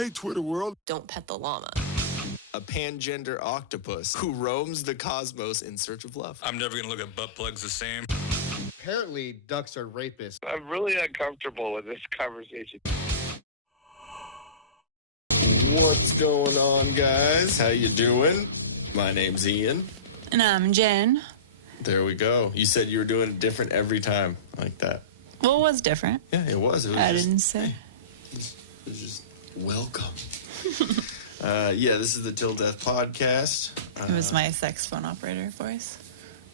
Hey, Twitter world. Don't pet the llama. A pangender octopus who roams the cosmos in search of love. I'm never going to look at butt plugs the same. Apparently, ducks are rapists. I'm really uncomfortable with this conversation. What's going on, guys? How you doing? My name's Ian. And I'm Jen. There we go. You said you were doing it different every time, like that. Well, it was different. Yeah, it was. I didn't say. It was just welcome. Yeah, this is the Till Death podcast. It was my saxophone operator voice.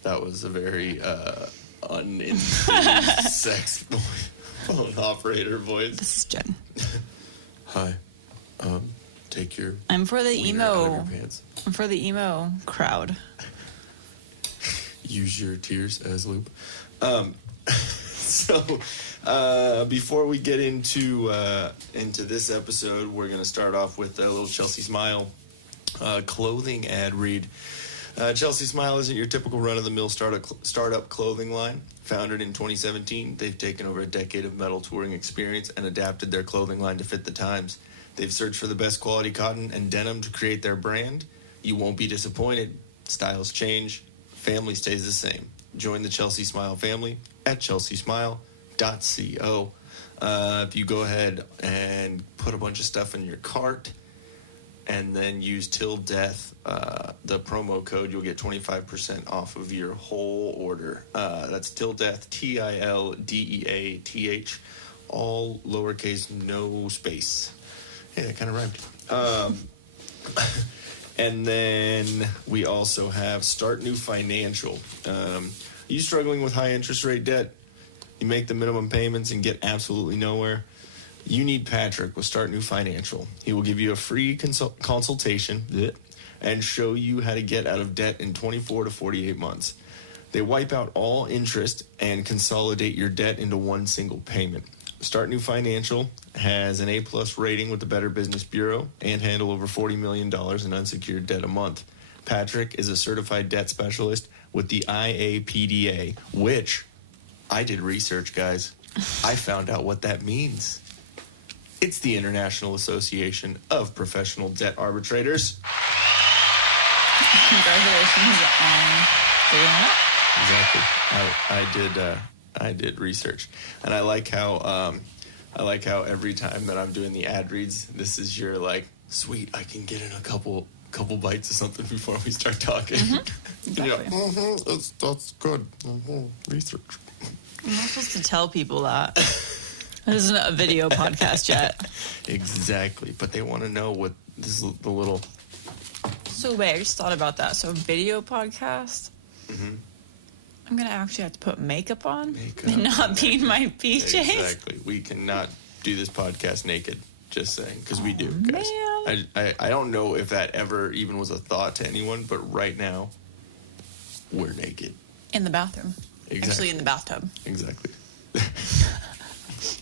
That was a very unenthused sex phone operator voice. This is Jen. Hi. Take your. I'm for the wiener out of emo. your pants. I'm for the emo crowd. Use your tears as lube. So, before we get into this episode, we're going to start off with a little Chelsea Smile clothing ad read. Chelsea Smile isn't your typical run-of-the-mill startup clothing line. Founded in 2017, they've taken over a decade of metal touring experience and adapted their clothing line to fit the times. They've searched for the best quality cotton and denim to create their brand. You won't be disappointed. Styles change. Family stays the same. Join the Chelsea Smile family at chelseasmile.co. If you go ahead and put a bunch of stuff in your cart and then use Till Death, the promo code, you'll get 25% off of your whole order. That's Till Death, TILDEATH, all lowercase, no space. Hey, that kind of rhymed. And then we also have Start New Financial. Are you struggling with high interest rate debt? You make the minimum payments and get absolutely nowhere? You need Patrick with Start New Financial. He will give you a free consultation and show you how to get out of debt in 24 to 48 months. They wipe out all interest and consolidate your debt into one single payment. Start New Financial has an A-plus rating with the Better Business Bureau and handle over $40 million in unsecured debt a month. Patrick is a certified debt specialist with the IAPDA, which I did research, guys. I found out what that means. It's the International Association of Professional Debt Arbitrators. Congratulations on doing that. Exactly. I did research, and I like how every time that I'm doing the ad reads, this is your like, sweet, I can get in a couple bites of something before we start talking. Exactly. Yeah, that's good. Research. I'm not supposed to tell people that. This isn't a video podcast yet. Exactly, but they want to know what this is the little. So wait, I just thought about that. So video podcast. Mm-hmm. I'm gonna actually have to put makeup on Makeup. and not be in my PJs. Exactly. We cannot do this podcast naked. Just saying, because we do, guys. Man. I don't know if that ever even was a thought to anyone, but right now, we're naked. In the bathroom. Exactly. Actually, in the bathtub. Exactly.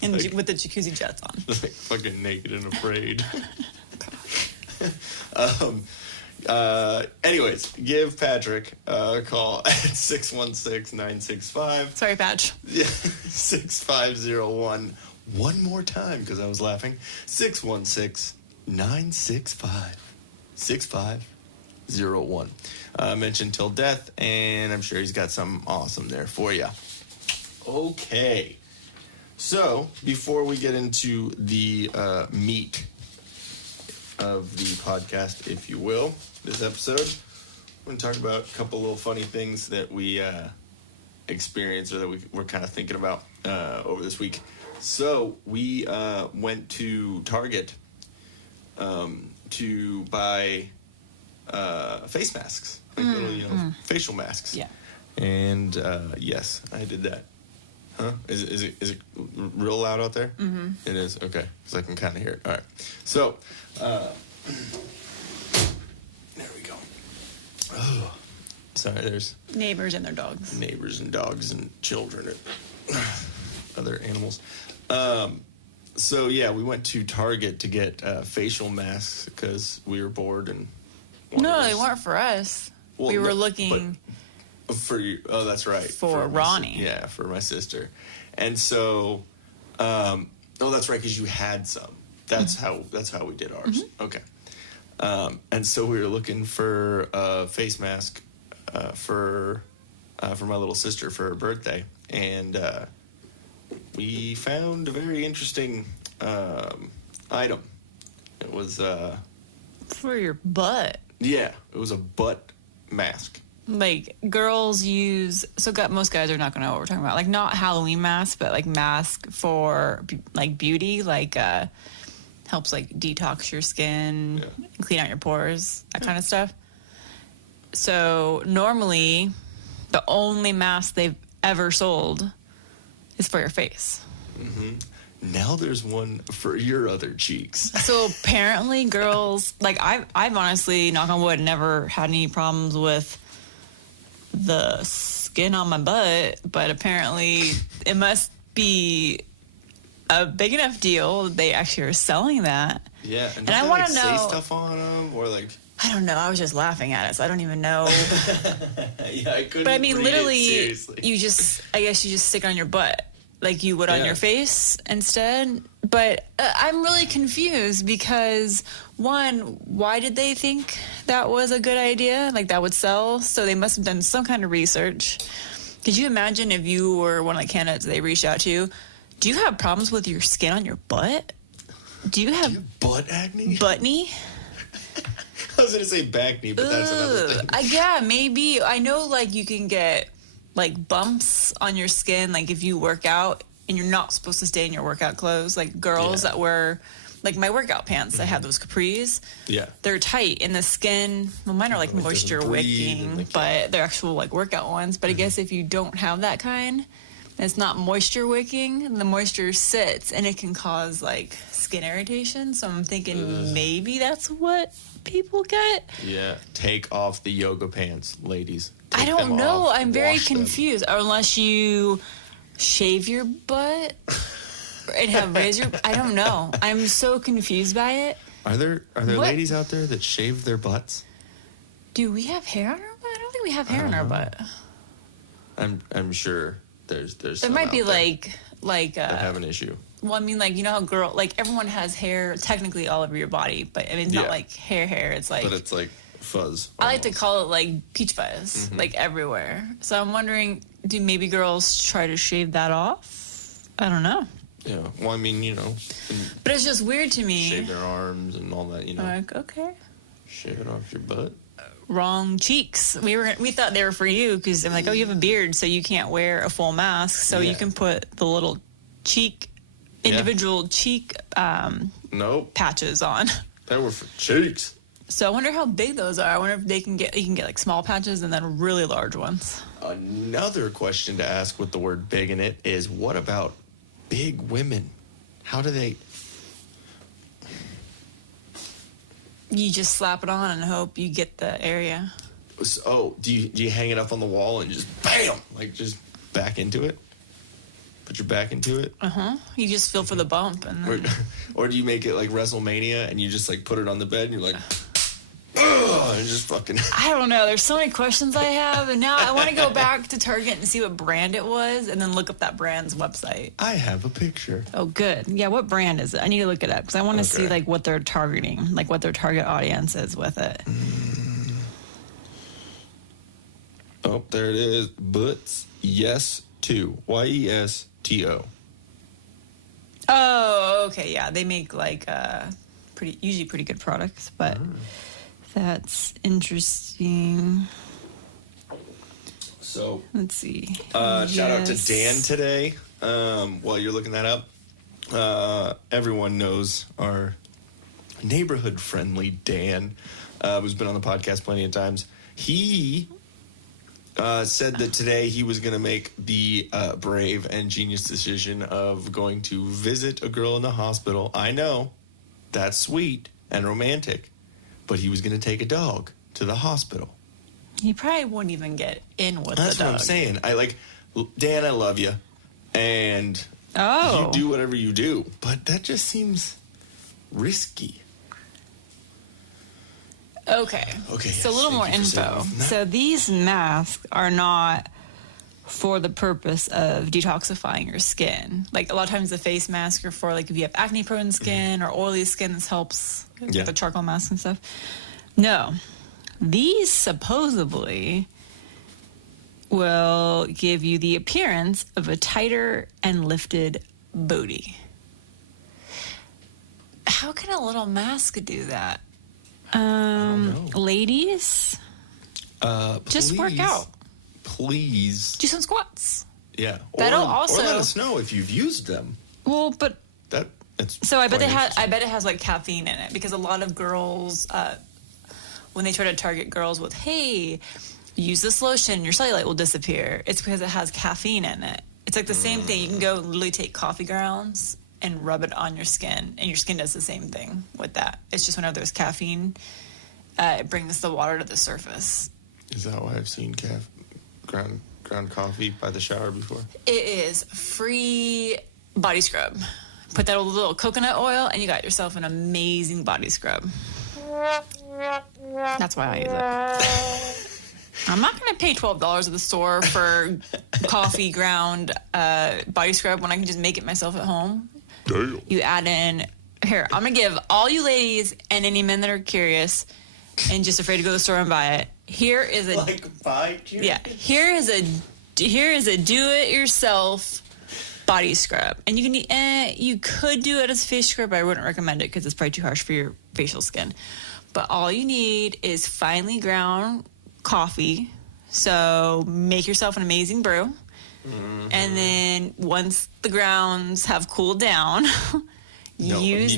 And Like- with the jacuzzi jets on. Like fucking naked and afraid. Anyways, give Patrick a call at 616-965. Sorry, Patch. Yeah, 6501. One more time, because I was laughing. 616-965-6501. Mention Till Death, and I'm sure he's got something awesome there for you. Okay. So, before we get into the meat of the podcast, if you will, this episode, we're going to talk about a couple little funny things that we experienced or that we're kind of thinking about over this week. So, we went to Target to buy face masks, like little, facial masks. Yeah. And yes, I did that. Huh? Is it real loud out there? Mm-hmm. It is? Okay. Because I can kind of hear it. All right. So, there we go. Oh, sorry, there's Neighbors and their dogs. neighbors and dogs and children and other animals. So, yeah, we went to Target to get facial masks because we were bored and... No, they weren't for us. Well, we were no, looking... For you, oh, that's right. For Ronnie. Yeah, for my sister. And so, oh, that's right, because you had some. That's how we did ours. Okay. And so we were looking for a face mask for my little sister for her birthday, and we found a very interesting item. It was For your butt. it was a butt mask. Like, girls use... most guys are not going to know what we're talking about. Like, not Halloween mask, but, like, mask for, like, beauty. Like, helps, like, detox your skin, clean out your pores, that kind of stuff. So, normally, the only mask they've ever sold is for your face. Now there's one for your other cheeks. So, apparently, girls... Like, I've honestly, knock on wood, never had any problems with the skin on my butt, but apparently it must be a big enough deal that they actually are selling that. Yeah, and I want to say know stuff on them or like. I don't know. I was just laughing at it, so I don't even know. Yeah, I couldn't. But I mean, read literally, it seriously. I guess you just stick it on your butt like you would on your face instead. But I'm really confused because, one, why did they think that was a good idea? Like, that would sell? So they must have done some kind of research. Could you imagine if you were one of the candidates they reached out to? Do you have problems with your skin on your butt? Do you have butt acne? Butt-knee? I was going to say back knee, but that's another thing. Yeah, maybe. I know, like, you can get, like, bumps on your skin, like, if you work out and you're not supposed to stay in your workout clothes. Like, girls that wear, like, my workout pants, I have those capris. Yeah. They're tight in the skin. Well, mine are, like, moisture wicking, but they're actual, like, workout ones. But I guess if you don't have that kind, and it's not moisture wicking, the moisture sits, and it can cause, like, skin irritation. So I'm thinking maybe that's what people get. Yeah. Take off the yoga pants, ladies. I Take don't them know. off, I'm very wash them. confused. Or unless you shave your butt and have razor. I don't know. I'm so confused by it. Are there What? ladies out there that shave their butts? Do we have hair on our butt? I don't think we have hair on our butt. I'm sure there's There some might be out there like that have an issue. well, I mean, like, you know how like everyone has hair technically all over your body, but I mean, it's not Yeah. like hair. It's like, But it's like fuzz. I like to almost. call it like peach fuzz, like everywhere. So I'm wondering, do maybe girls try to shave that off? I don't know. Yeah. Well, I mean, you know, But it's just weird to me. shave their arms and all that, you know. Like, okay. Shave it off your butt. Wrong cheeks. We thought they were for you because I'm like, oh, you have a beard, so you can't wear a full mask, so you Yeah. can put the little cheek, individual cheek Nope. patches on. They were for cheeks. So I wonder how big those are. I wonder if you can get like small patches and then really large ones. Another question to ask with the word big in it is, what about big women? How do they? You just slap it on and hope you get the area. Oh, do you hang it up on the wall and just bam, like just back into it? Put your back into it, You just feel for the bump and then, or do you make it like WrestleMania and you just like put it on the bed and you're like, ugh, and just fucking. I don't know. There's so many questions I have, and now I want to go back to Target and see what brand it was, and then look up that brand's website. I have a picture. Oh, good. Yeah, what brand is it? I need to look it up because I want to see Okay. like what they're targeting, like what their target audience is with it. Oh, there it is. Butts Yes To YESTO. Oh, okay. Yeah, they make like usually pretty good products, but that's interesting. So Let's see. shout out to Yes. Dan today. While you're looking that up, everyone knows our neighborhood friendly Dan, who's been on the podcast plenty of times. He said that today he was going to make the brave and genius decision of going to visit a girl in the hospital. I know that's sweet and romantic, but he was going to take a dog to the hospital. He probably won't even get in with That's the dog. what I'm saying. Dan, I love you, and Oh, you do whatever you do, but that just seems risky. Okay. Okay, So a yes, little thank more you for saying info. that. So these masks are not for the purpose of detoxifying your skin. Like a lot of times the face masks are for like if you have acne prone skin or oily skin, this helps with the charcoal mask and stuff. No, these supposedly will give you the appearance of a tighter and lifted booty. How can a little mask do that? Ladies, just work out. Please. Do some squats. Yeah. That'll or also let us know if you've used them. Well, but It's so I bet quite I bet it has like caffeine in it because a lot of girls, when they try to target girls with, hey, use this lotion, your cellulite will disappear. It's because it has caffeine in it. It's like the same thing. You can go literally take coffee grounds and rub it on your skin, and your skin does the same thing with that. It's just whenever there's caffeine, it brings the water to the surface. Is that why I've seen ground coffee by the shower before? It is free body scrub. Put that little coconut oil, and you got yourself an amazing body scrub. That's why I use it. I'm not going to pay $12 at the store for coffee ground body scrub when I can just make it myself at home. Damn. You add in... Here, I'm going to give all you ladies and any men that are curious and just afraid to go to the store and buy it. Here is a... Here is a do-it-yourself body scrub. And you could do it as a face scrub, but I wouldn't recommend it because it's probably too harsh for your facial skin. But all you need is finely ground coffee. So make yourself an amazing brew. Mm-hmm. And then once the grounds have cooled down, use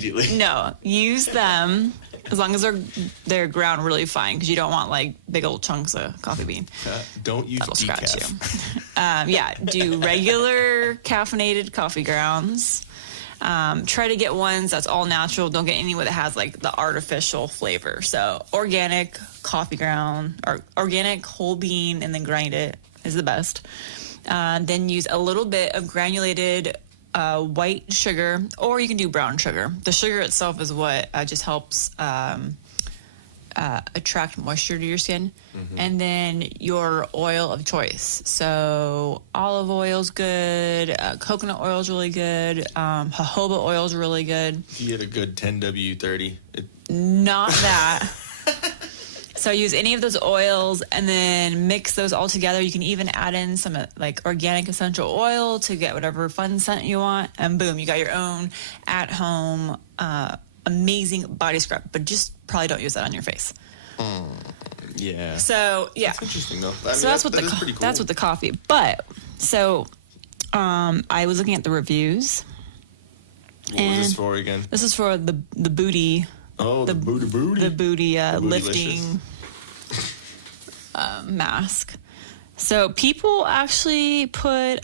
them as long as they're ground really fine, because you don't want like big old chunks of coffee bean. Don't use That'll decaf. Scratch you. Do regular caffeinated coffee grounds. Try to get ones that's all natural. Don't get any that has like the artificial flavor. So organic coffee ground or organic whole bean and then grind it is the best. Then use a little bit of granulated white sugar, or you can do brown sugar. The sugar itself is what just helps attract moisture to your skin. Mm-hmm. And then your oil of choice. So olive oil's good, coconut oil's really good, jojoba oil's really good. You get a good 10W30. Not that. So use any of those oils and then mix those all together. You can even add in some like organic essential oil to get whatever fun scent you want. And boom, you got your own at-home amazing body scrub. But just probably don't use that on your face. Yeah. So yeah, that's interesting though. I mean, so that's what pretty cool. That's what the coffee. But so I was looking at the reviews. What was this for again? This is for the booty. Oh, the booty. The booty the lifting mask. So people actually put.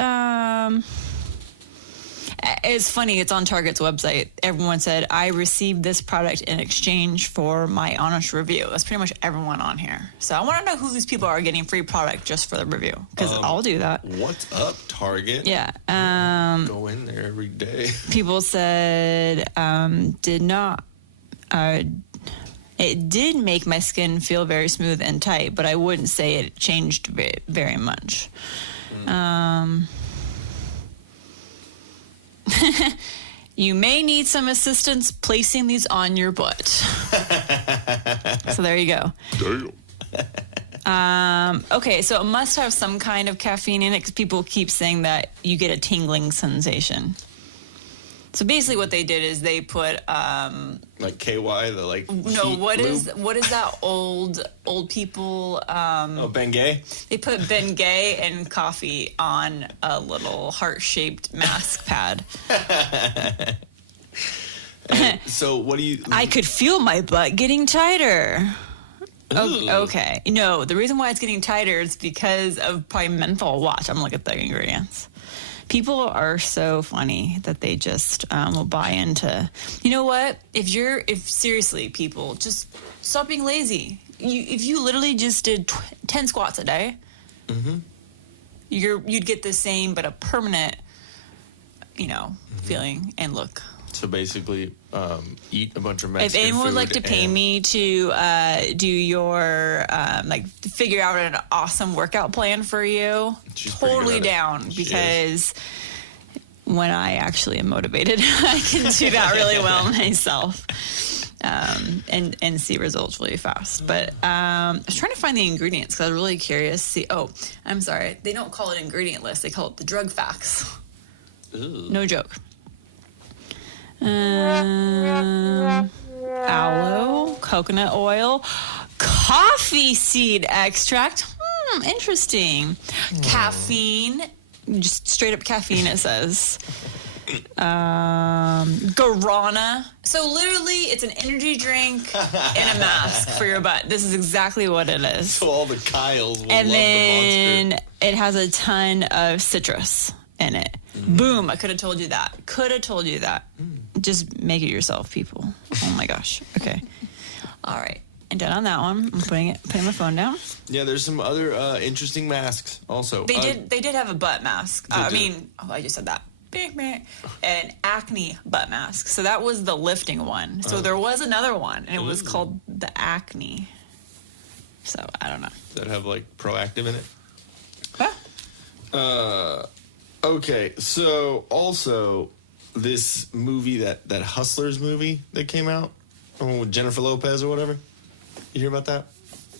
It's funny. It's on Target's website. Everyone said, "I received this product in exchange for my honest review." That's pretty much everyone on here. So I want to know who these people are getting free product just for the review, because I'll do that. What's up, Target? Yeah. Go in there every day. People said did not. It did make my skin feel very smooth and tight, but I wouldn't say it changed very much. You may need some assistance placing these on your butt. So there you go. Damn. Okay, so it must have some kind of caffeine in it, because people keep saying that you get a tingling sensation. So basically what they did is they put like KY, the like no, what lube? is that old people Bengay? They put Bengay and coffee on a little heart-shaped mask pad. So what do you I could feel my butt getting tighter. Oh, okay. No, the reason why it's getting tighter is because of probably menthol. Watch, I'm looking at the ingredients. People are so funny that they just will buy into. You know what? If seriously, people, just stop being lazy. If you literally just did 10 squats a day, you'd get the same but a permanent, feeling and look So basically, eat a bunch of If Mexican anyone would like to food pay and- me to do your figure out an awesome workout plan for you, She's pretty totally good at it. down, She because when I actually am motivated, I can do that really well myself. And see results really fast. But I was trying to find the ingredients because I was really curious to see. Oh, I'm sorry. They don't call it ingredient list. They call it the drug facts. Ooh. No joke. Aloe, coconut oil, coffee seed extract. Interesting. Caffeine. Just straight up caffeine, it says. Guarana. So literally, it's an energy drink in a mask for your butt. This is exactly what it is. So all the Kyles will And love the then monster. it has a ton of citrus in it. Boom! I could have told you that. Just make it yourself, people. Oh my gosh. Okay. All right. And done on that one. I'm putting my phone down. Yeah, there's some other interesting masks also. They did have a butt mask. They did. I just said that. An acne butt mask. So that was the lifting one. So there was another one, and it was called the acne. So I don't know. Does that have like Proactive in it? Huh? Okay, so also this movie, that Hustlers movie that came out, with Jennifer Lopez or whatever. You hear about that?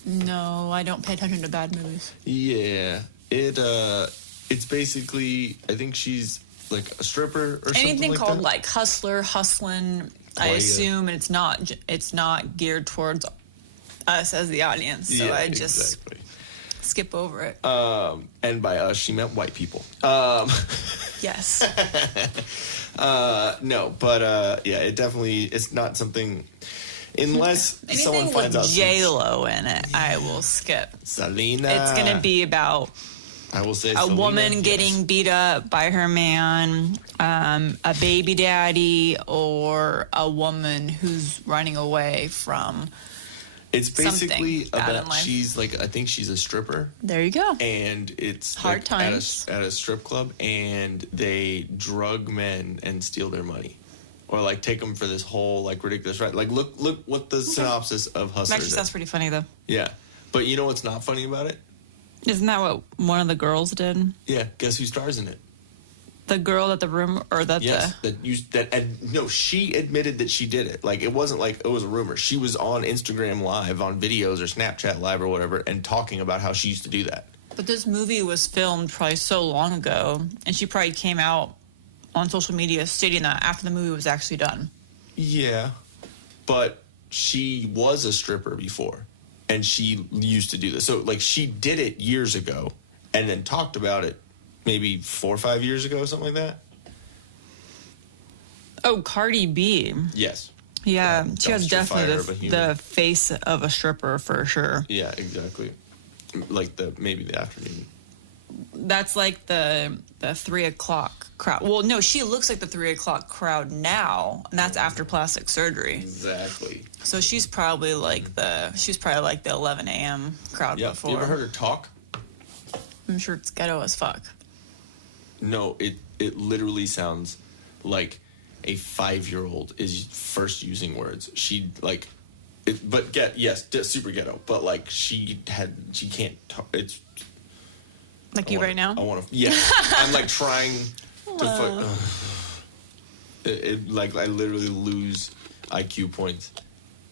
No, I don't pay attention to bad movies. Yeah, it's basically, I think she's like a stripper or something Anything like called that. like hustler, hustling, I yeah. assume it's not geared towards us as the audience. So Yeah, I just exactly. skip over it. And by us, she meant white people. Yes. No, but yeah, it's not something, unless someone Anything finds with out. J-Lo in it, I will skip. Selena. It's going to be about I will say a Selena, woman yes. getting beat up by her man, a baby daddy, or a woman who's running away from. It's basically something bad in about, life. she's like, I think she's a stripper, There you go. and it's Hard like times. at a strip club, and they drug men and steal their money, or like take them for this whole like ridiculous right. Like look what the synopsis of Hustlers Actually, is. sounds pretty funny though. Yeah, but you know what's not funny about it? Isn't that what one of the girls did? Yeah, guess who stars in it? The girl at the room, or that Yes, no, she admitted that she did it. Like, it wasn't like it was a rumor. She was on Instagram Live, on videos or Snapchat Live or whatever, and talking about how she used to do that. But this movie was filmed probably so long ago, and she probably came out on social media stating that after the movie was actually done. Yeah, but she was a stripper before, and she used to do this. So, like, she did it years ago, and then talked about it maybe 4 or 5 years ago, something like that. Oh, Cardi B. Yes. Yeah, she has dumpster fire of a definitely human. the face of a stripper for sure. Yeah, exactly. Like maybe the afternoon. That's like the 3 o'clock crowd. Well, no, she looks like the 3 o'clock crowd now, and that's after plastic surgery. Exactly. So she's probably like the 11 a.m. crowd Yeah. before. You ever heard her talk? I'm sure it's ghetto as fuck. No, it literally sounds like a 5-year-old is first using words. She like, but super ghetto. But like she can't talk. It's Like you right now? I want to. Yeah, I'm like trying to. Like I literally lose IQ points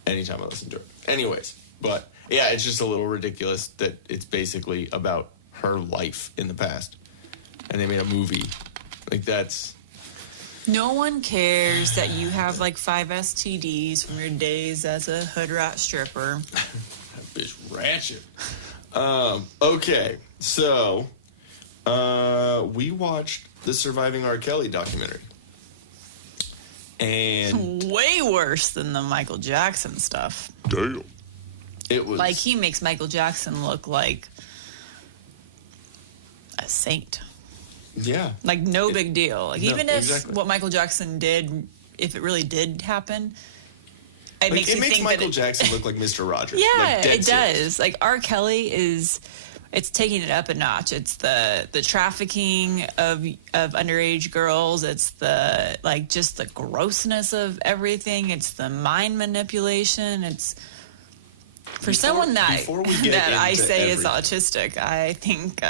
anytime I listen to her. Anyways, but yeah, it's just a little ridiculous that it's basically about her life in the past, and they made a movie. Like that's. No one cares that you have like 5 STDs from your days as a hood rat stripper. That bitch ratchet. Okay, so we watched the Surviving R. Kelly documentary, and Way worse than the Michael Jackson stuff. damn, it was Like he makes Michael Jackson look like a saint. yeah. Like no big deal. Like No, even if exactly. what Michael Jackson did, if it really did happen, it Like, makes it you makes think Michael that Jackson look like Mr. Rogers. Yeah, like, dead it serious. does. Like R. Kelly is it's taking it up a notch. It's the trafficking of underage girls. It's the just the grossness of everything. It's the mind manipulation. It's for someone that I say is autistic. I think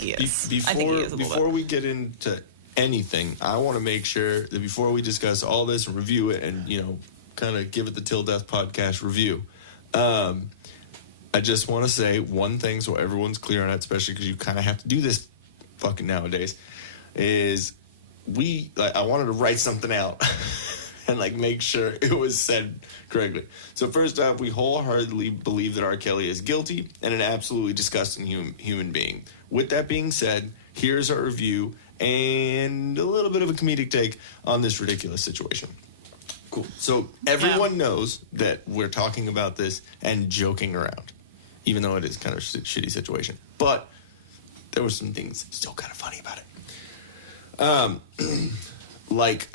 he is. Before we get into anything, I want to make sure that before we discuss all this and review it and kind of give it the Till Death podcast review. I just want to say one thing so everyone's clear on it, especially because you kind of have to do this fucking nowadays, is I wanted to write something out and make sure it was said correctly. So first off, we wholeheartedly believe that R. Kelly is guilty and an absolutely disgusting human being. With that being said, here's our review and a little bit of a comedic take on this ridiculous situation. Cool. So everyone knows that we're talking about this and joking around, even though it is kind of a shitty situation. But there were some things still kind of funny about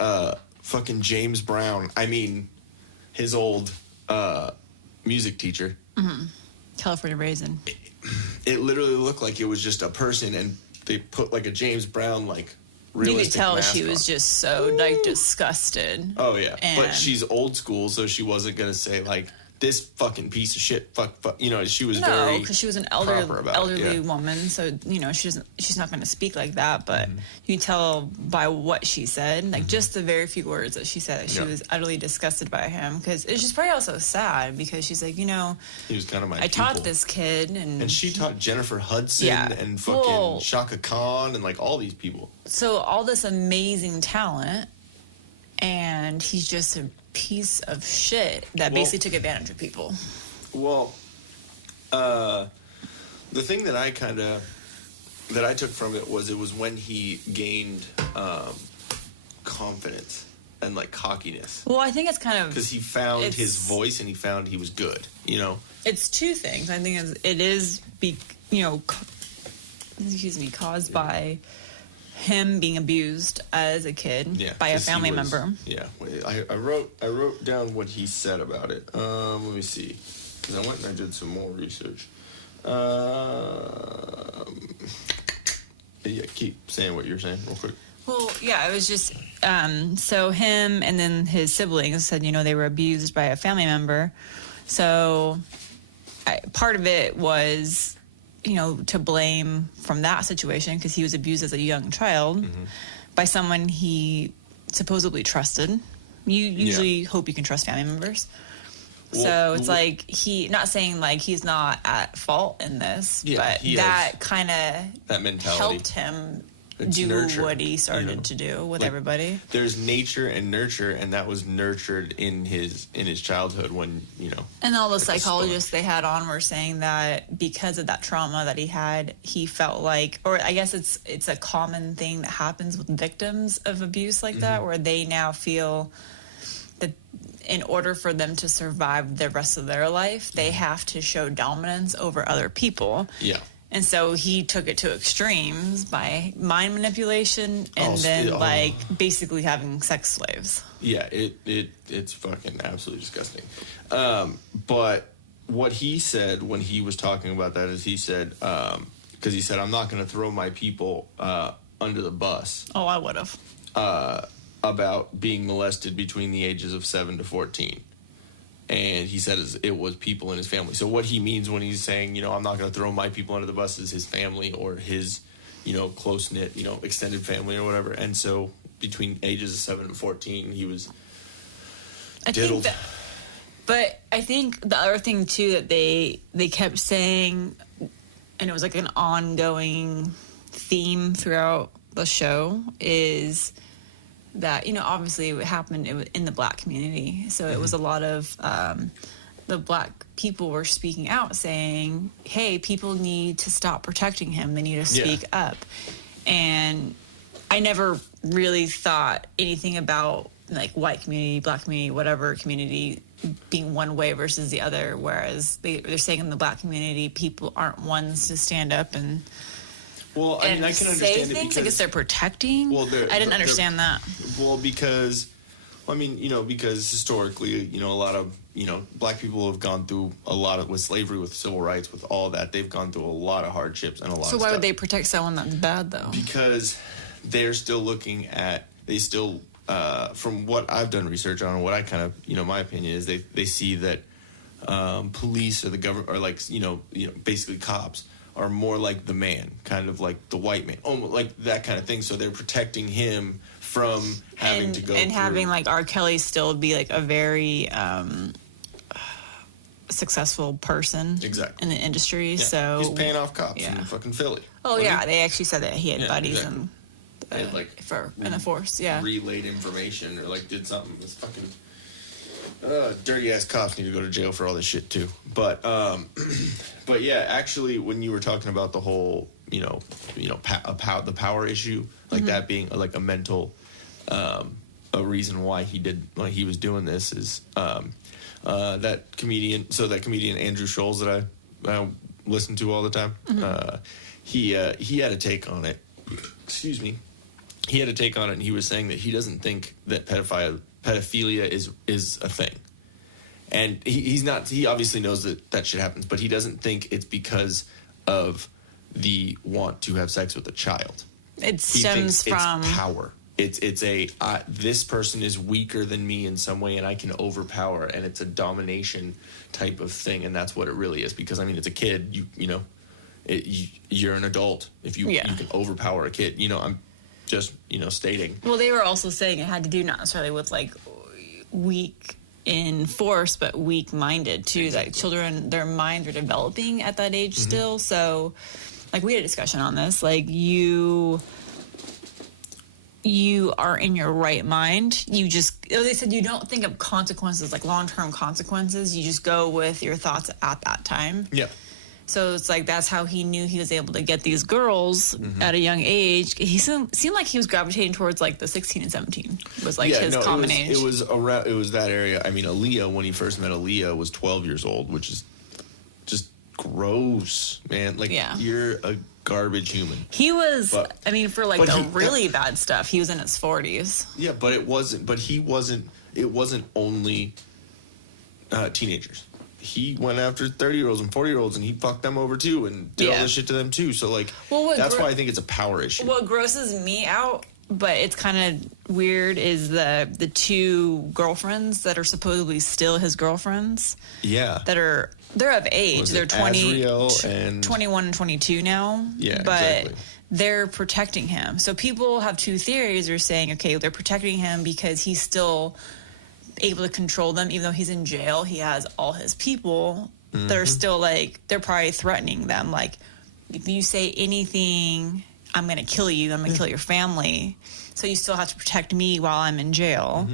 it. Fucking James Brown. I mean, his old music teacher. Mm-hmm. California Raisin. It literally looked like it was just a person, and they put a James Brown realistic you could tell mask she was on. just so disgusted. Oh yeah, and but she's old school, so she wasn't gonna say this fucking piece of shit. Fuck. She was very because she was an elderly woman, so she's not gonna speak like that. But you can tell by what she said, just the very few words that she said, that she was utterly disgusted by him. Because it's just probably also sad because she's like, he was kind of my I taught this kid, and she taught Jennifer Hudson and fucking Shaka Khan and all these people. So all this amazing talent, and he's just a piece of shit that basically took advantage of people. Well, the thing that I took from it was when he gained confidence and cockiness. Well, I think it's kind of because he found his voice and he found he was good. It's two things. I think it is caused by him being abused as a kid by a family member. Yeah, I wrote down what he said about it. Let me see, because I went and I did some more research. Yeah, keep saying what you're saying real quick. Well, yeah, it was just so him and then his siblings said they were abused by a family member. So part of it was to blame from that situation because he was abused as a young child by someone he supposedly trusted. You usually hope you can trust family members. So it's he, not saying he's not at fault in this, but that kind of that mentality helped him do what he started to do with everybody. There's nature and nurture, and that was nurtured in his childhood when And all the psychologists they had on were saying that because of that trauma that he had, he felt or I guess it's a common thing that happens with victims of abuse like that, where they now feel that in order for them to survive the rest of their life, they have to show dominance over other people. Yeah. And so he took it to extremes by mind manipulation and basically having sex slaves. Yeah, it's fucking absolutely disgusting. But what he said when he was talking about that is he said, because he said, I'm not going to throw my people under the bus. Oh, I would have. About being molested between the ages of 7 to 14. And he said it was people in his family. So what he means when he's saying, I'm not going to throw my people under the bus is his family or his, close-knit, extended family or whatever. And so between ages of 7 and 14, he was diddled. But I think the other thing, too, that they kept saying, and it was an ongoing theme throughout the show, is that, obviously it happened in the black community. So it was a lot of the black people were speaking out saying, hey, people need to stop protecting him. They need to speak up. And I never really thought anything about white community, black community, whatever community being one way versus the other. Whereas they're saying in the black community, people aren't ones to stand up and Well, I mean, I can understand things. it because I guess they're protecting. Well, I didn't understand that. Well, because I mean, because historically, a lot of, black people have gone through a lot of, with slavery, with civil rights, with all that, they've gone through a lot of hardships and a lot of So stuff. why would they protect someone that's bad, though? Because they're still looking at, from what I've done research on, and what I kind of, my opinion is they see that police or the government, or like, basically cops, are more like the man, kind of like the white man, almost like that kind of thing. So they're protecting him from having to go and through. Having like R. Kelly still be like a very successul person Exactly. in the industry. Yeah. So he's paying off cops Yeah. in fucking Philly. Oh Wasn't yeah, he? they actually said that he had Yeah, buddies exactly. They had, like, in the force. Yeah. relayed information or like did something. It's fucking dirty ass cops need to go to jail for all this shit too. But yeah, actually, when you were talking about the whole the power issue, like that being like a mental a reason why he was doing this is that comedian Andrew Scholes that I listen to all the time. He had a take on it. Excuse me. He had a take on it, and he was saying that he doesn't think that pedophilia is a thing. And he's not. He obviously knows that shit happens, but he doesn't think it's because of the want to have sex with a child. It He stems thinks from it's power. It's this person is weaker than me in some way, and I can overpower, and it's a domination type of thing, and that's what it really is. Because I mean, it's a kid. You're an adult if you can overpower a kid. I'm just stating. Well, they were also saying it had to do not necessarily with like weak in force, but weak-minded too. Exactly. Like children, their minds are developing at that age still. So, like we had a discussion on this. Like you are in your right mind. They said you don't think of consequences, like long-term consequences. You just go with your thoughts at that time. Yeah. So it's like that's how he knew he was able to get these girls at a young age. He seemed like he was gravitating towards like the 16 and 17 was like his common age. It was that area. I mean, Aaliyah, when he first met Aaliyah, was 12 years old, which is just gross, man. Like you're a garbage human. He was, for like the he- really bad stuff, he was in his 40s. Yeah, but it wasn't. But he wasn't. It wasn't only teenagers. He went after 30-year-olds and 40-year-olds, and he fucked them over too, and did all this shit to them too. So like, that's why I think it's a power issue. What grosses me out, but it's kind of weird, is the two girlfriends that are supposedly still his girlfriends. Yeah, They're of age. They're 21 and 22 now. Yeah, but exactly. they're protecting him. So people have two theories. They're saying, okay, they're protecting him because he's still able to control them, even though he's in jail. He has all his people that are still like, they're probably threatening them. Like, if you say anything, I'm going to kill you. I'm going to kill your family. So you still have to protect me while I'm in jail.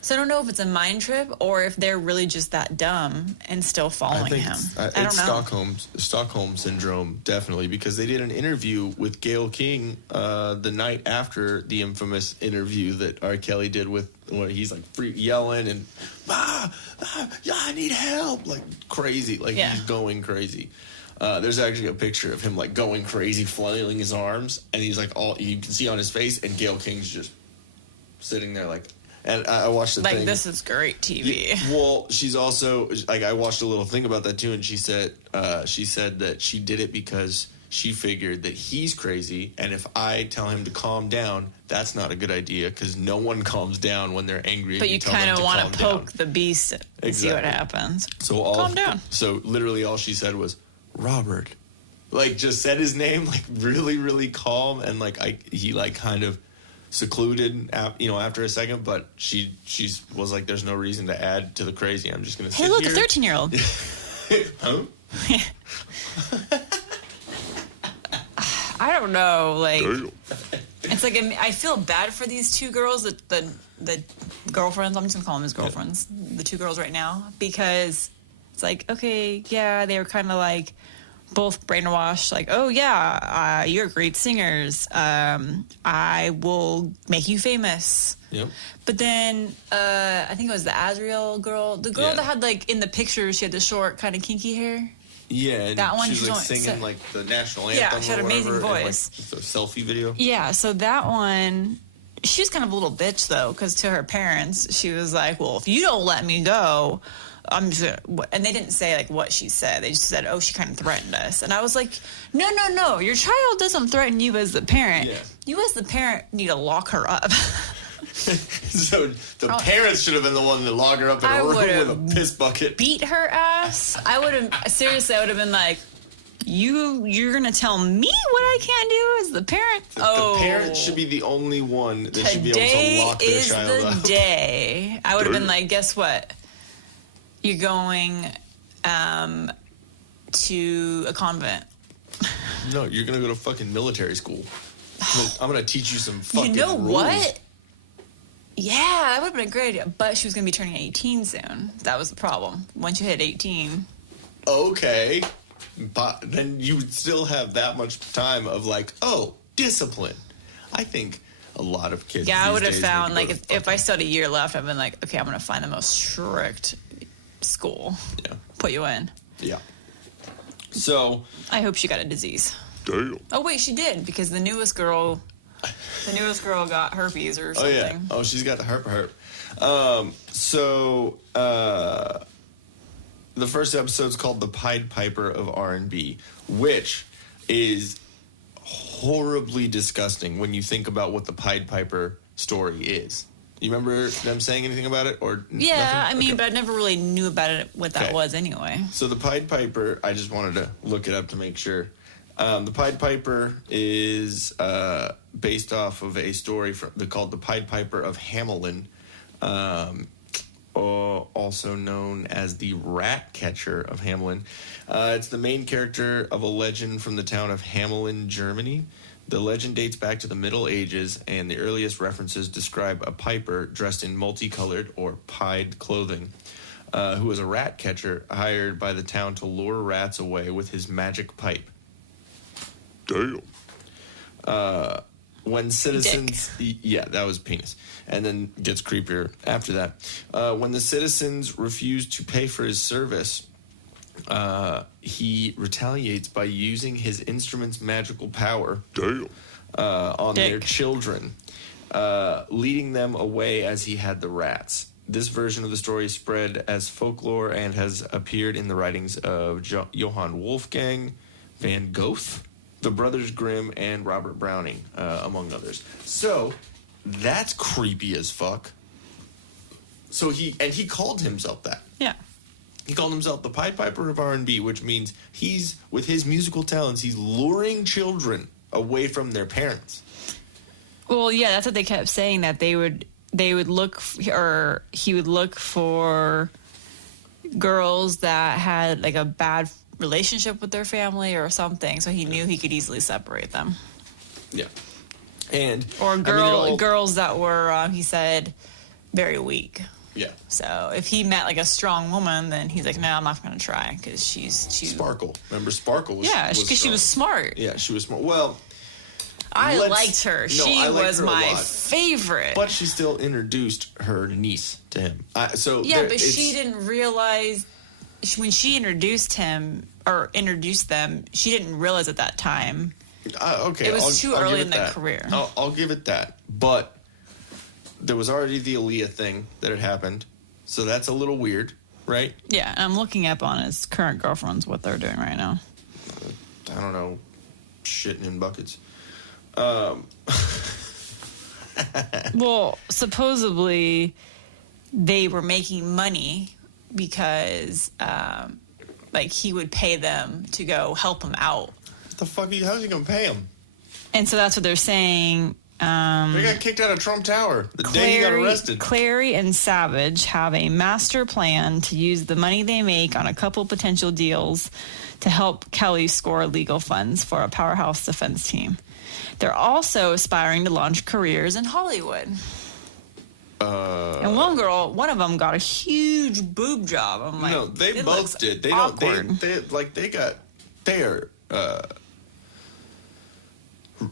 So I don't know if it's a mind trip or if they're really just that dumb and still following him. I don't know. Stockholm syndrome, definitely, because they did an interview with Gayle King the night after the infamous interview that R. Kelly did with when he's like yelling and yeah, I need help, like crazy, like he's going crazy. There's actually a picture of him like going crazy, flailing his arms, and he's like you can see on his face, and Gayle King's just sitting there like. And I watched the thing. Like, this is great TV. Well, she's also like, I watched a little thing about that too, and she said that she did it because she figured that he's crazy, and if I tell him to calm down, that's not a good idea because no one calms down when they're angry. But you kind of want to poke the beast and see what happens. So calm down. So literally, all she said was Robert, like just said his name like really, really calm, and like he like kind of secluded, after a second, but she was like, "There's no reason to add to the crazy. I'm just gonna sit Hey, look, here." a 13-year-old. Huh? I don't know. Like, it's like I feel bad for these two girls, the girlfriends. I'm just gonna call them as girlfriends. The two girls right now, because it's like, okay, yeah, they were kind of like both brainwashed, like, oh yeah, you're great singers. I will make you famous. Yep. But then I think it was the Azriel girl, the girl that had like in the picture, she had the short kind of kinky hair. Yeah, and that one, she's like singing like the national anthem. Yeah, she had an amazing voice. Like, the selfie video. Yeah, so that one, she was kind of a little bitch, though, because to her parents, she was like, well, if you don't let me go, I'm just gonna, and they didn't say like what she said. They just said, oh, she kind of threatened us. And I was like, no, your child doesn't threaten you as the parent. Yeah. You as the parent need to lock her up. So the parents should have been the one to lock her up in a room with a piss bucket. Beat her ass. I would have been like, you're gonna tell me what I can't do as the parent? The parent should be the only one that should be able to lock their child up. Today is the day. I would have been like, guess what? You're going to a convent. No, you're gonna go to fucking military school. I'm gonna teach you some fucking You know rules. what? Yeah, that would have been a great idea. But she was gonna be turning 18 soon. That was the problem. Once you hit 18. Okay. But then you would still have that much time of like, oh, discipline. I think a lot of kids. Yeah, I these would have days found need to like go to if I still had a year left, I've been like, okay, I'm gonna find the most strict school. Yeah. Put you in. Yeah. So. I hope she got a disease. Damn. Oh wait, she did, because the newest girl got herpes or something. Oh yeah. Oh, she's got the herp. The first episode is called "The Pied Piper of R&B," which is horribly disgusting when you think about what the Pied Piper story is. You remember them saying anything about it, or Yeah, nothing? I mean, Okay. but I never really knew about it, what that Okay. was anyway. So the Pied Piper, I just wanted to look it up to make sure. The Pied Piper is based off of a story called "The Pied Piper of Hamelin," also known as the Rat Catcher of Hamelin. It's the main character of a legend from the town of Hamelin, Germany. The legend dates back to the Middle Ages, and the earliest references describe a piper dressed in multicolored or pied clothing, who was a rat catcher hired by the town to lure rats away with his magic pipe. Damn. When citizens... Yeah, that was penis. And then gets creepier after that. When the citizens refused to pay for his service, he retaliates by using his instrument's magical power on their children, leading them away as he had the rats. This version of the story spread as folklore and has appeared in the writings of Johann Wolfgang van Goethe, the Brothers Grimm, and Robert Browning, among others. So that's creepy as fuck. So he called himself that. Yeah. He called himself the Pied Piper of R&B, which means he's, with his musical talents, he's luring children away from their parents. Well, yeah, that's what they kept saying, that they would look, or he would look for girls that had like a bad relationship with their family or something, so he knew he could easily separate them. Yeah. And or girls that were, he said, very weak. Yeah. So if he met like a strong woman, then he's like, no, I'm not going to try because she's too... Sparkle. Remember Sparkle was because she was smart. Yeah, she was smart. Well, I liked her. No, She I liked was her a my lot. favorite. But she still introduced her niece to him. But she didn't realize when she introduced him or introduced them. She didn't realize at that time. Okay, it was too I'll early give in it their that. career. I'll give it that. But there was already the Aaliyah thing that had happened, so that's a little weird, right? Yeah, and I'm looking up on his current girlfriends what they're doing right now. I don't know, shitting in buckets. Well, supposedly they were making money because like he would pay them to go help him out. What the fuck? How's he gonna pay him? And so that's what they're saying. They got kicked out of Trump Tower the day he got arrested. Clary and Savage have a master plan to use the money they make on a couple potential deals to help Kelly score legal funds for a powerhouse defense team. They're also aspiring to launch careers in Hollywood. And one of them got a huge boob job. I'm like, no, they both did. They awkward.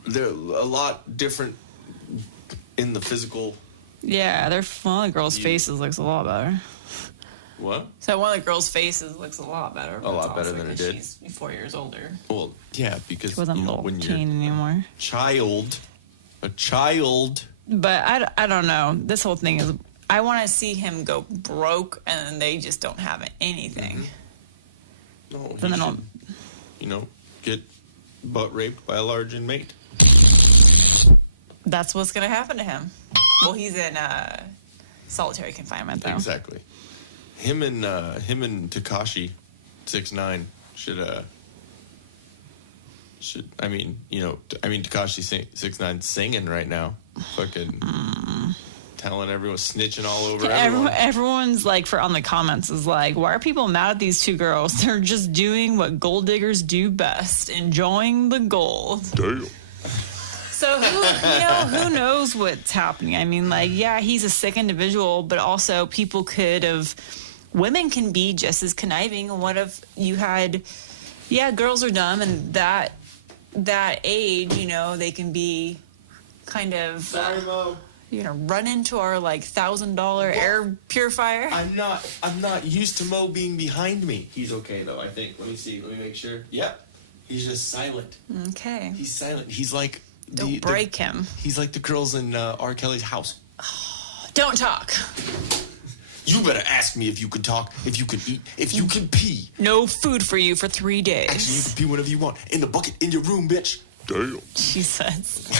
They're a lot different in the physical. Yeah, one of the girls' faces looks a lot better. What? So one of the girls' faces looks a lot better. A lot better than it did. She's 4 years older. Well, yeah, because She wasn't a little when teen you're anymore. a child But I don't know. This whole thing is, I want to see him go broke and then they just don't have anything. No, Then he they should, get butt raped by a large inmate. That's what's going to happen to him. Well, he's in solitary confinement, though. Exactly. Him and Tekashi 6ix9ine should Tekashi 6ix9ine singing right now, fucking telling everyone, snitching all over everyone. Everyone's like, on the comments is like, why are people mad at these two girls? They're just doing what gold diggers do best, enjoying the gold. Damn. So who knows what's happening? I mean, like, yeah, he's a sick individual, but also women can be just as conniving. And what if you had, girls are dumb, and that age, they can be kind of. Sorry, Mo. You're gonna run into our like $1,000 air purifier. I'm not used to Mo being behind me. He's okay though, I think. Let me see. Let me make sure. Yep. He's just silent. Okay. He's silent. He's like Don't break him. He's like the girls in R. Kelly's house. Don't talk. You better ask me if you could talk, if you could eat, if you could pee. No food for you for 3 days. Actually, you can pee whenever you want. In the bucket, in your room, bitch. Damn. She says.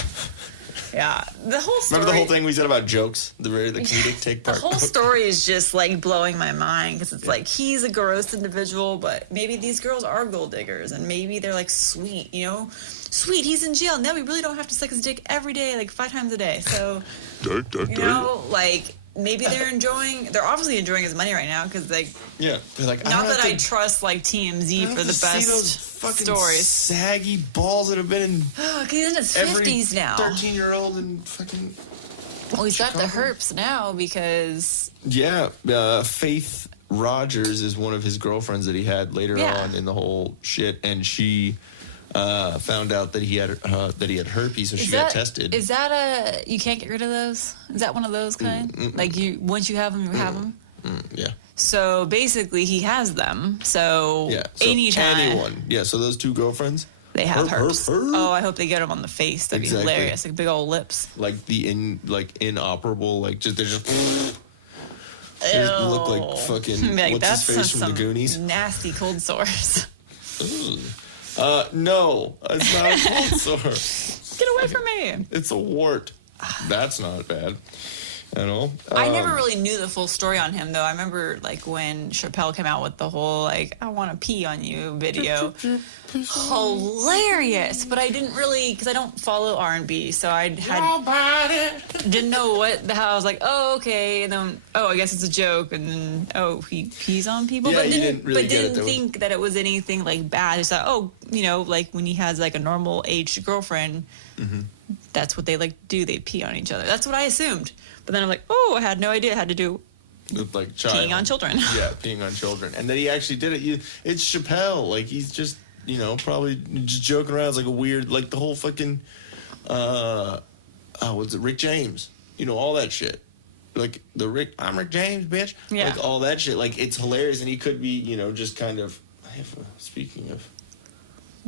Yeah, the whole story. Remember the whole thing we said about jokes? The comedic take part. The whole story is just like blowing my mind because it's like he's a gross individual, but maybe these girls are gold diggers and maybe they're like sweet, Sweet, he's in jail. Now we really don't have to suck his dick every day, like 5 times a day. So, like maybe they're obviously enjoying his money right now because they're like, not that I trust like TMZ for the best see those fucking stories. Saggy balls that have been in he's in his 50s now. 13-year-old and fucking. Well, he's got the herpes now because. Yeah, Faith Rogers is one of his girlfriends that he had later on in the whole shit, and she found out that he had herpes, so she got tested. Is that you can't get rid of those? Is that one of those kind? Like once you have them, you have them. Yeah. So basically, he has them. So anytime anyone, so those two girlfriends, they have herpes. Oh, I hope they get them on the face. That'd be hilarious, like big old lips. Like the inoperable, like they just look like fucking like, what's his face from the Goonies? Nasty cold sores. No, it's not a cold sore. Get away from me! It's a wart. That's not bad at all. I never really knew the full story on him, though. I remember, like, when Chappelle came out with the whole, like, I want to pee on you video. Hilarious! But I didn't really, because I don't follow R&B, so I didn't know what the hell. I was like, oh, okay, and then, I guess it's a joke, and then, he pees on people? Yeah, but didn't think that it was anything, like, bad. Just thought, like, when he has, like, a normal-aged girlfriend, that's what they, like, do. They pee on each other. That's what I assumed. But then I'm like, I had no idea it had to do with like peeing on children. Yeah, peeing on children. And then he actually did it. It's Chappelle. Like, he's just, probably just joking around. It's like a weird, like the whole fucking, what's it, Rick James. All that shit. Like, I'm Rick James, bitch. Yeah. Like, all that shit. Like, it's hilarious. And he could be, just kind of, speaking of.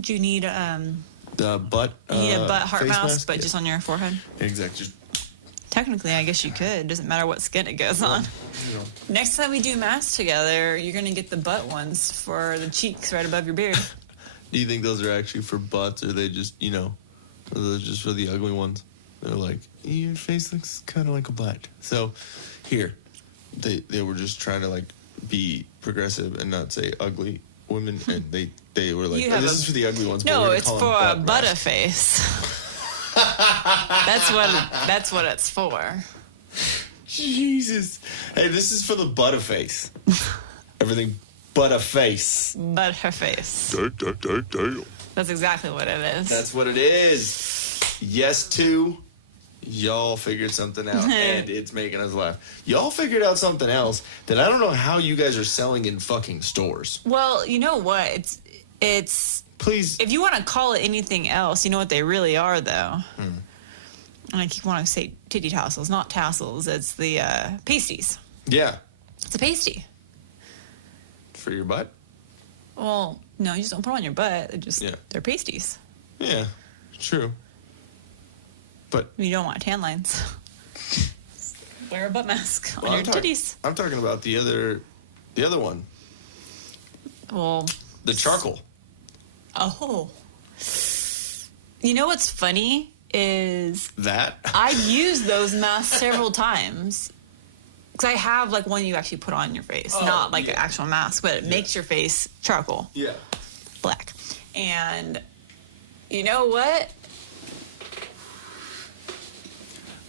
Do you need, the butt, you need a butt heart mouse, mask? but just on your forehead? Exactly. Technically, I guess you could. It doesn't matter what skin it goes on. Yeah. Next time we do masks together, you're going to get the butt ones for the cheeks right above your beard. Do you think those are actually for butts, or are they just, are those just for the ugly ones? They're like, your face looks kind of like a butt. So, here, they were just trying to, like, be progressive and not say ugly women, and they were like, this is for the ugly ones. No, but it's for a butterface. That's what it's for. Jesus. Hey, this is for the butterface. Everything but a face. Butterface. That's exactly what it is. That's what it is. Yes, to y'all figured something out, and it's making us laugh. Y'all figured out something else that I don't know how you guys are selling in fucking stores. Well, you know what? It's please. If you want to call it anything else, you know what they really are, though. And I keep wanting to say titty tassels, not tassels. It's the pasties. Yeah. It's a pasty. For your butt? Well, no, you just don't put it on your butt. They're pasties. Yeah, true. But you don't want tan lines. Wear a butt mask on Well, your titties. I'm talking about the other one, Well, the charcoal. oh. You know what's funny is That I've used those masks several times. Because I have like one you actually put on your face, not like an actual mask, but it makes your face charcoal. Yeah. Black. And you know what?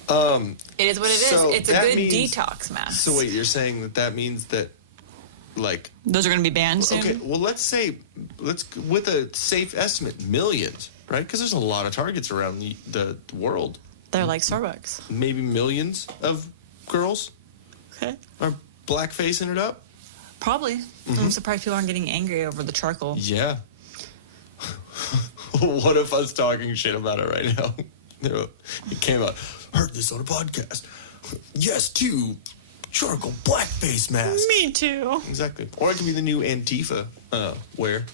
It is what it is. So It's a that good means- detox mask. So wait, you're saying that means that, like, Those are going to be banned soon? okay, well, let's with a safe estimate, millions, right? Because there's a lot of targets around the world. They're like Starbucks. Maybe millions of girls Okay. are blackfacing it up. Probably. Mm-hmm. I'm surprised people aren't getting angry over the charcoal. Yeah. What if us talking shit about it right now? It came out. Heard this on a podcast. Yes, to charcoal blackface mask. Me too. Exactly. Or it could be the new Antifa wear.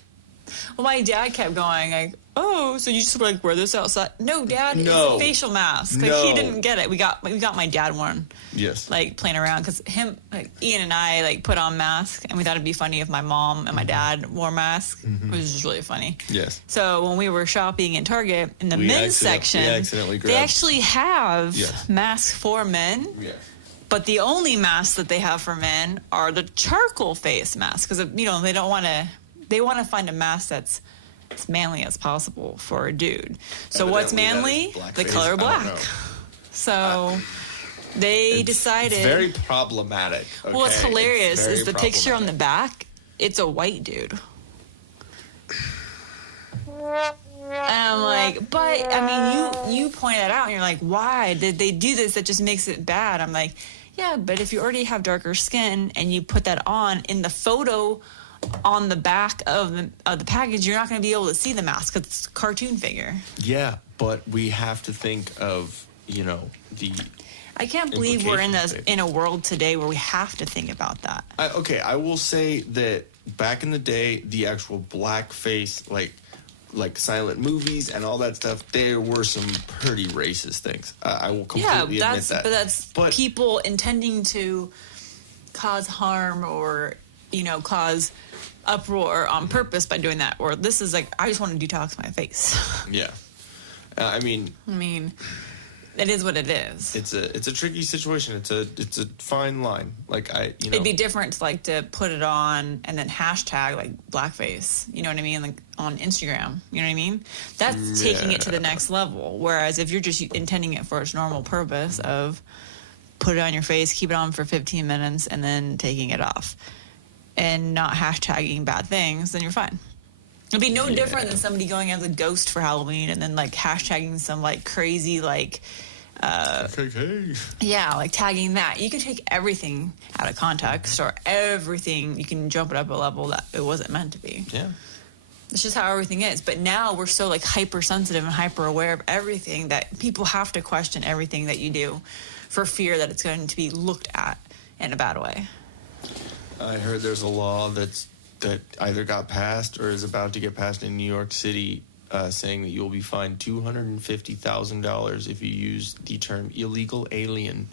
Well, my dad kept going like, "Oh, so you just like wear this outside?" No, Dad, No. it's a facial mask. Like he No. didn't get it. We got my dad one. Yes. Like playing around because Ian and I like put on masks and we thought it'd be funny if my mom and my dad wore masks. It was just really funny. Yes. So when we were shopping in Target in the We men's accidentally section, they grabbed- actually have Yes. masks for men. Yes. But the only masks that they have for men are the charcoal face masks because they don't want to. They want to find a mask that's as manly as possible for a dude. So what's Evidently, manly? that The is color blackface. I don't black. know. So they decided. It's very problematic. Well, what's okay? hilarious It's very is the picture on the problematic. back. It's a white dude. And I'm like, but I mean, you point that out, and you're like, why did they do this? That just makes it bad. I'm like, yeah, but if you already have darker skin and you put that on in the photo on the back of the package, you're not going to be able to see the mask because it's a cartoon figure. Yeah, but we have to think of the. I can't believe we're Implications. in a world today where we have to think about that. Okay, I will say that back in the day, the actual blackface, like silent movies and all that stuff, there were some pretty racist things. I will completely admit that. But that's people intending to cause harm or cause uproar on purpose by doing that. Or this is like, I just want to detox my face. Yeah, I mean, it is what it is. it's a tricky situation. It's a fine line. Like It'd be different to put it on and then hashtag like blackface. You know what I mean? Like on Instagram. You know what I mean? That's taking it to the next level. Whereas if you're just intending it for its normal purpose of put it on your face, keep it on for 15 minutes, and then taking it off, and not hashtagging bad things, then you're fine. It'd be no different than somebody going as a ghost for Halloween and then like hashtagging some like crazy like like tagging that. You can take everything out of context or everything. You can jump it up a level that it wasn't meant to be. Yeah. It's just how everything is. But now we're so like hypersensitive and hyper aware of everything that people have to question everything that you do for fear that it's going to be looked at in a bad way. I heard there's a law that either got passed or is about to get passed in New York City, saying that you'll be fined $250,000 if you use the term illegal alien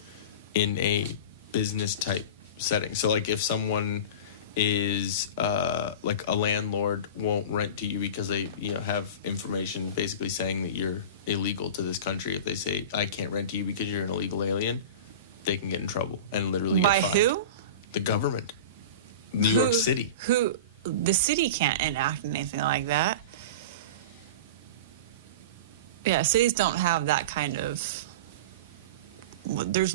in a business type setting. So, like, if someone is like a landlord won't rent to you because they have information basically saying that you're illegal to this country. If they say I can't rent to you because you're an illegal alien, they can get in trouble and literally By get fined. who? The government. New York City. The city can't enact anything like that. Yeah, cities don't have that kind of. There's.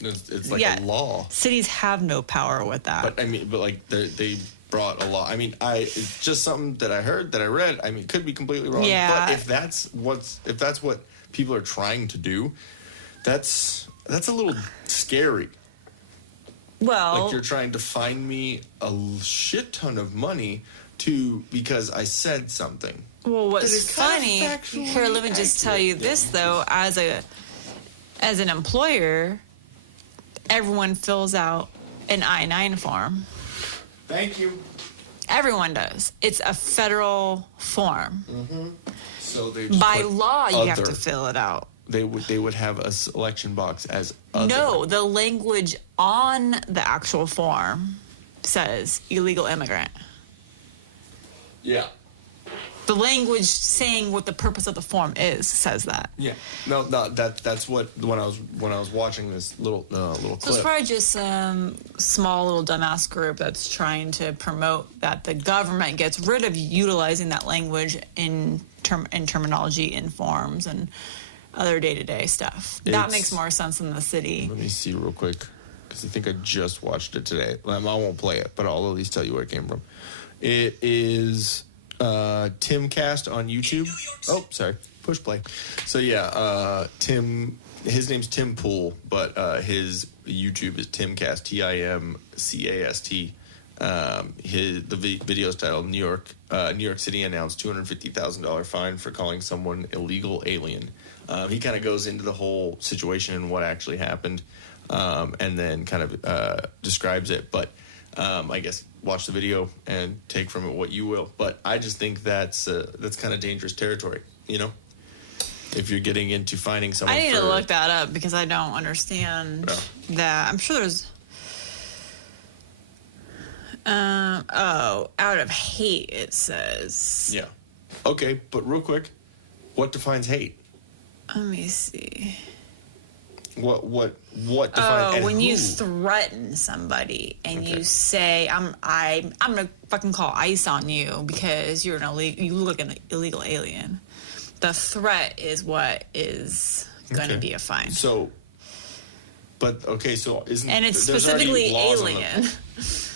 It's like a law. Cities have no power with that. But I mean, like they brought a law. I mean, it's just something that I heard, that I read. I mean, it could be completely wrong. Yeah. But if that's what people are trying to do, that's a little scary. Well, Like you're trying to fine me a shit ton of money because I said something. well, That what's is kind of funny? factually Here, let me just tell you this though. As an employer, everyone fills out an I-9 form. Thank you. Everyone does. It's a federal form. So they just By put law, you have other. to fill it out. they would have a selection box as other. No, the language on the actual form says illegal immigrant. Yeah. The language saying what the purpose of the form is says that. Yeah. No, that's what when I was watching this little So it's clip. probably just some small little dumbass group that's trying to promote that the government gets rid of utilizing that language in terminology in forms and other day-to-day stuff. That It's- makes more sense than the city. Let me see real quick, because I think I just watched it today. I won't play it, but I'll at least tell you where it came from. It is Timcast on YouTube. Oh, sorry. Push play. So yeah, Tim. His name's Tim Pool, but his YouTube is Timcast. TIMCAST. The video's titled New York City announced $250,000 fine for calling someone illegal alien. He kind of goes into the whole situation and what actually happened, and then kind of describes it. But I guess watch the video and take from it what you will. But I just think that's kind of dangerous territory, you know? If you're getting into finding someone I need to look that up because I don't understand that. I'm sure there's... out of hate, it says. Yeah. Okay, but real quick, what defines hate? Let me see. What defines and when you who? threaten somebody and you say, I'm gonna fucking call ICE on you because you look like an illegal alien. The threat is what is gonna be a fine. So, but okay, so isn't And it's there's already specifically laws alien.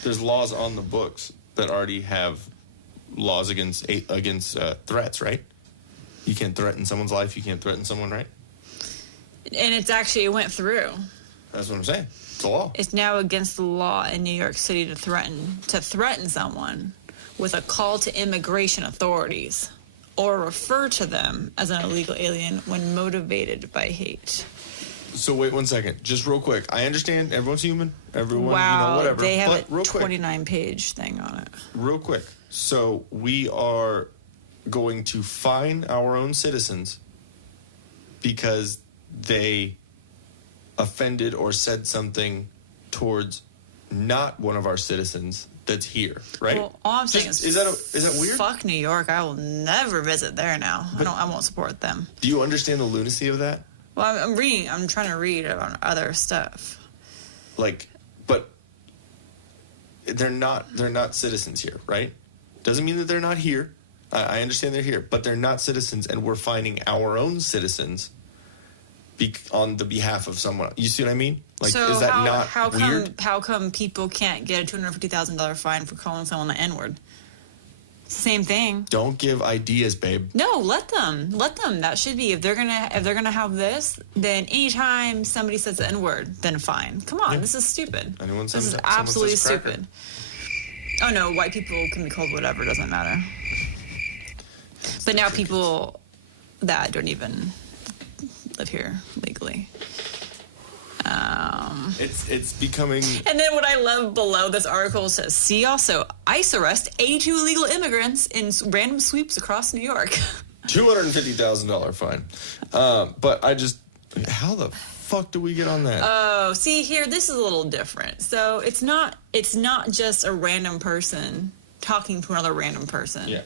there's laws on the books that already have laws against threats, right? You can't threaten someone's life. You can't threaten someone, right? And it went through. That's what I'm saying. It's a law. It's now against the law in New York City to threaten someone with a call to immigration authorities or refer to them as an illegal alien when motivated by hate. So wait 1 second, just real quick. I understand everyone's human. Everyone, Wow, whatever. they have but a real quick, 29-page thing on it. real quick. So we are going to fine our own citizens because they offended or said something towards not one of our citizens that's here, right? Well, all I'm saying is that weird? Fuck New York. I will never visit there now. I won't support them. Do you understand the lunacy of that? Well, I'm trying to read on other stuff. Like, but they're not citizens here, right? Doesn't mean that they're not here. I understand they're here, but they're not citizens, and we're finding our own citizens on the behalf of someone. You see what I mean? Like, So is that not weird? How come people can't get a $250,000 fine for calling someone the N-word? Same thing. Don't give ideas, babe. No, let them. That should be if they're gonna have this. Then anytime somebody says the N-word, then fine. Come on, This is stupid. Anyone This is someone absolutely says cracker. stupid. Oh no, white people can be called whatever. Doesn't matter. But now people that don't even live here legally. It's becoming. And then what I love below this article says, see also, ICE arrest 82 illegal immigrants in random sweeps across New York. $250,000 fine. But how the fuck do we get on that? Oh, see here, this is a little different. So it's not just a random person talking to another random person. Yeah.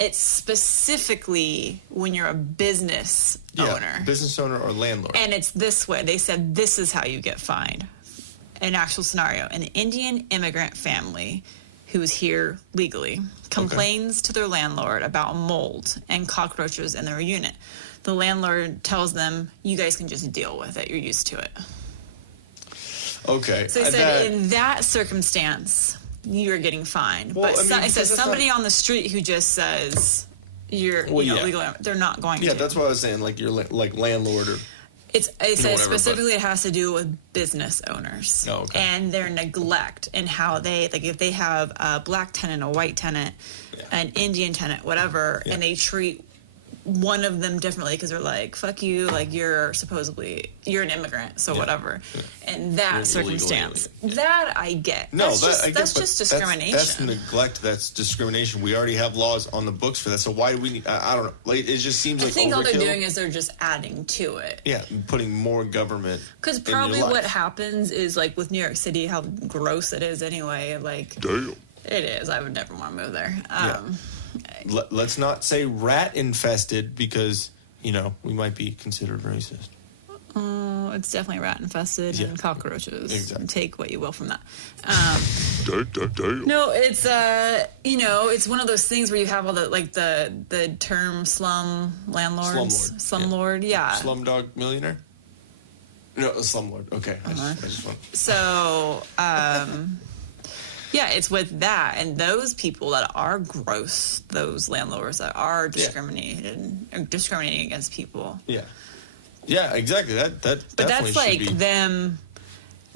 It's specifically when you're a business owner. Business owner or landlord. And it's this way. They said this is how you get fined. An actual scenario. An Indian immigrant family who is here legally complains to their landlord about mold and cockroaches in their unit. The landlord tells them, you guys can just deal with it. You're used to it. Okay. So they said in that circumstance, you're getting fined. Well, But I mean, it says because somebody on the street who just says you're legal, they're not going to. Yeah, that's what I was saying. Like you're like landlord or. It says whatever, specifically it has to do with business owners and their neglect and how they, like if they have a black tenant, a white tenant, an Indian tenant, whatever, and they treat one of them differently because they're like, fuck you, like you're an immigrant, so whatever. In that circumstance, that I get. No, that's just discrimination. That's neglect. That's discrimination. We already have laws on the books for that. So why do we need? I don't know. Like, it just seems like I think all they're overkill. doing is they're just adding to it. Yeah, putting more government. Because probably what happens is like with New York City, how gross it is anyway. Like, damn. It is. I would never want to move there. Let's not say rat infested because, we might be considered racist. Oh, it's definitely rat infested and cockroaches. Exactly. Take what you will from that. No, it's it's one of those things where you have all the term slum landlords, slumlord, yeah. Slumdog millionaire. No, a slumlord. Okay, I just want. So. Yeah, it's with that, and those people that are gross, those landlords that are discriminating against people. Yeah, exactly. That but that's like them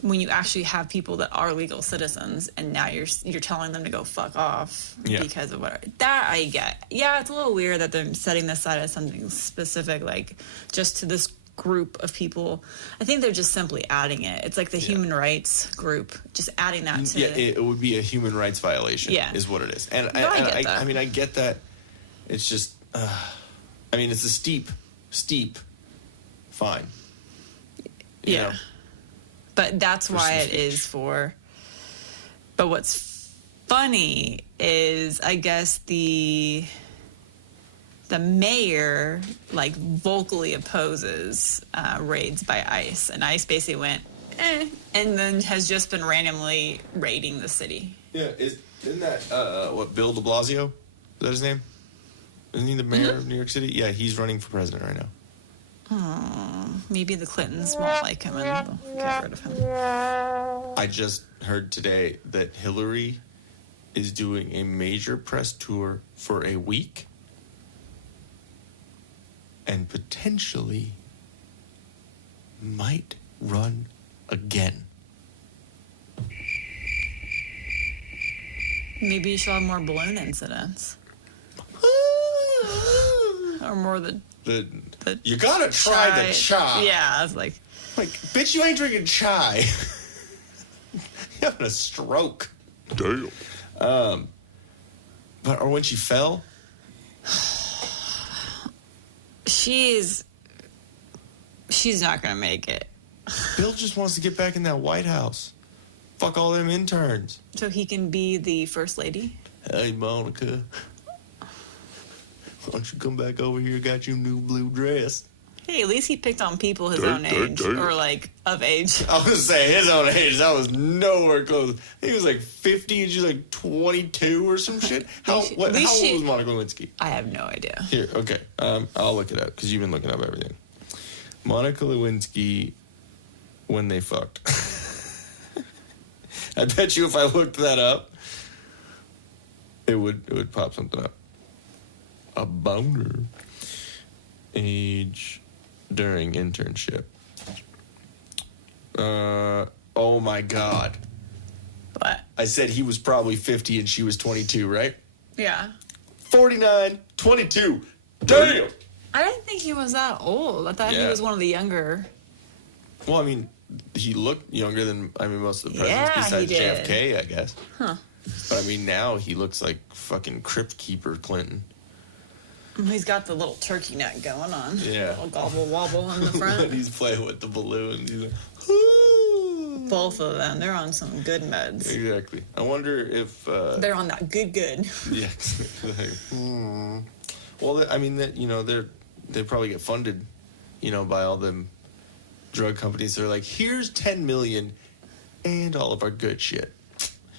when you actually have people that are legal citizens, and now you're telling them to go fuck off because of what that I get. Yeah, it's a little weird that they're setting this side as something specific, like just to this group of people. I think they're just simply adding it. It's like the human rights group, just adding that to it would be a human rights violation is what it is. And I get that. It's just it's a steep fine. You know? But that's why it is for. But what's funny is I guess the mayor vocally opposes raids by ICE, and ICE basically went and then has just been randomly raiding the city. Yeah, isn't that Bill de Blasio? Is that his name? Isn't he the mayor of New York City? Yeah, he's running for president right now. Maybe the Clintons won't like him and they'll get rid of him. I just heard today that Hillary is doing a major press tour for a week. And potentially might run again. Maybe she'll have more balloon incidents. Or more the you gotta try the chai. Yeah, I was like, bitch, you ain't drinking chai. You're having a stroke. Damn. Or when she fell. She's not gonna make it. Bill just wants to get back in that White House. Fuck all them interns. So he can be the first lady? Hey, Monica. Why don't you come back over here? Got you a new blue dress. Hey, at least he picked on people his own age. Or of age. I was gonna say his own age. That was nowhere close. He was 50 and she's 22 or some shit. How old was Monica Lewinsky? I have no idea. Here, okay. I'll look it up because you've been looking up everything. Monica Lewinsky, when they fucked. I bet you if I looked that up, it would pop something up. A boner. Age during internship. Oh my God. What? I said he was probably 50 and she was 22, right? Yeah. 49, 22. Damn! I didn't think he was that old. I thought he was one of the younger. Well, I mean, he looked younger than most of the presidents besides JFK, I guess. Huh. But I mean, now he looks like fucking Crypt Keeper Clinton. He's got the little turkey neck going on. Yeah. Little gobble wobble on the front. When he's playing with the balloons, he's like, Both of them. They're on some good meds. Exactly. I wonder if... they're on that good. Yeah. Well, I mean, they probably get funded, by all them drug companies. They're like, here's $10 million and all of our good shit.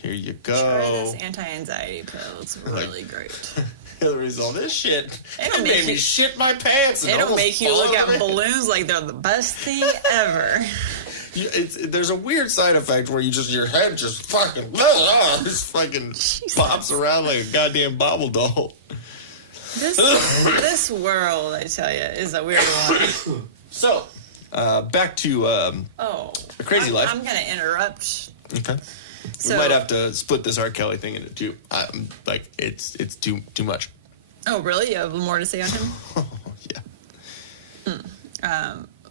Here you go. Try this anti-anxiety pill. It's really great. Hillary's all this shit. It made me shit my pants. It'll make you look at balloons like they're the best thing ever. There's a weird side effect where your head just fucking pops around like a goddamn bobble doll. This world, I tell you, is a weird one. So, back to a crazy life. I'm going to interrupt. Okay. We might have to split this R. Kelly thing into two. It's too much. Oh, really? You have more to say on him?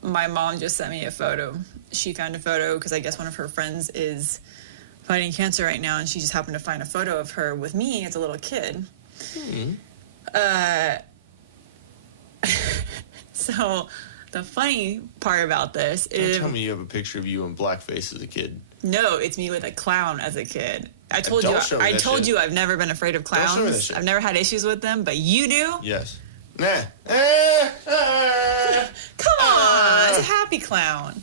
My mom just sent me a photo. She found a photo because I guess one of her friends is fighting cancer right now, and she just happened to find a photo of her with me as a little kid. So the funny part about this is... Don't tell me you have a picture of you in blackface as a kid. No, it's me with a clown as a kid. I told Don't show me I that told shit. you I've never been afraid of Don't show me that clowns. shit. I've never had issues with them, but you do? Yes. Nah. Come on, it's a happy clown.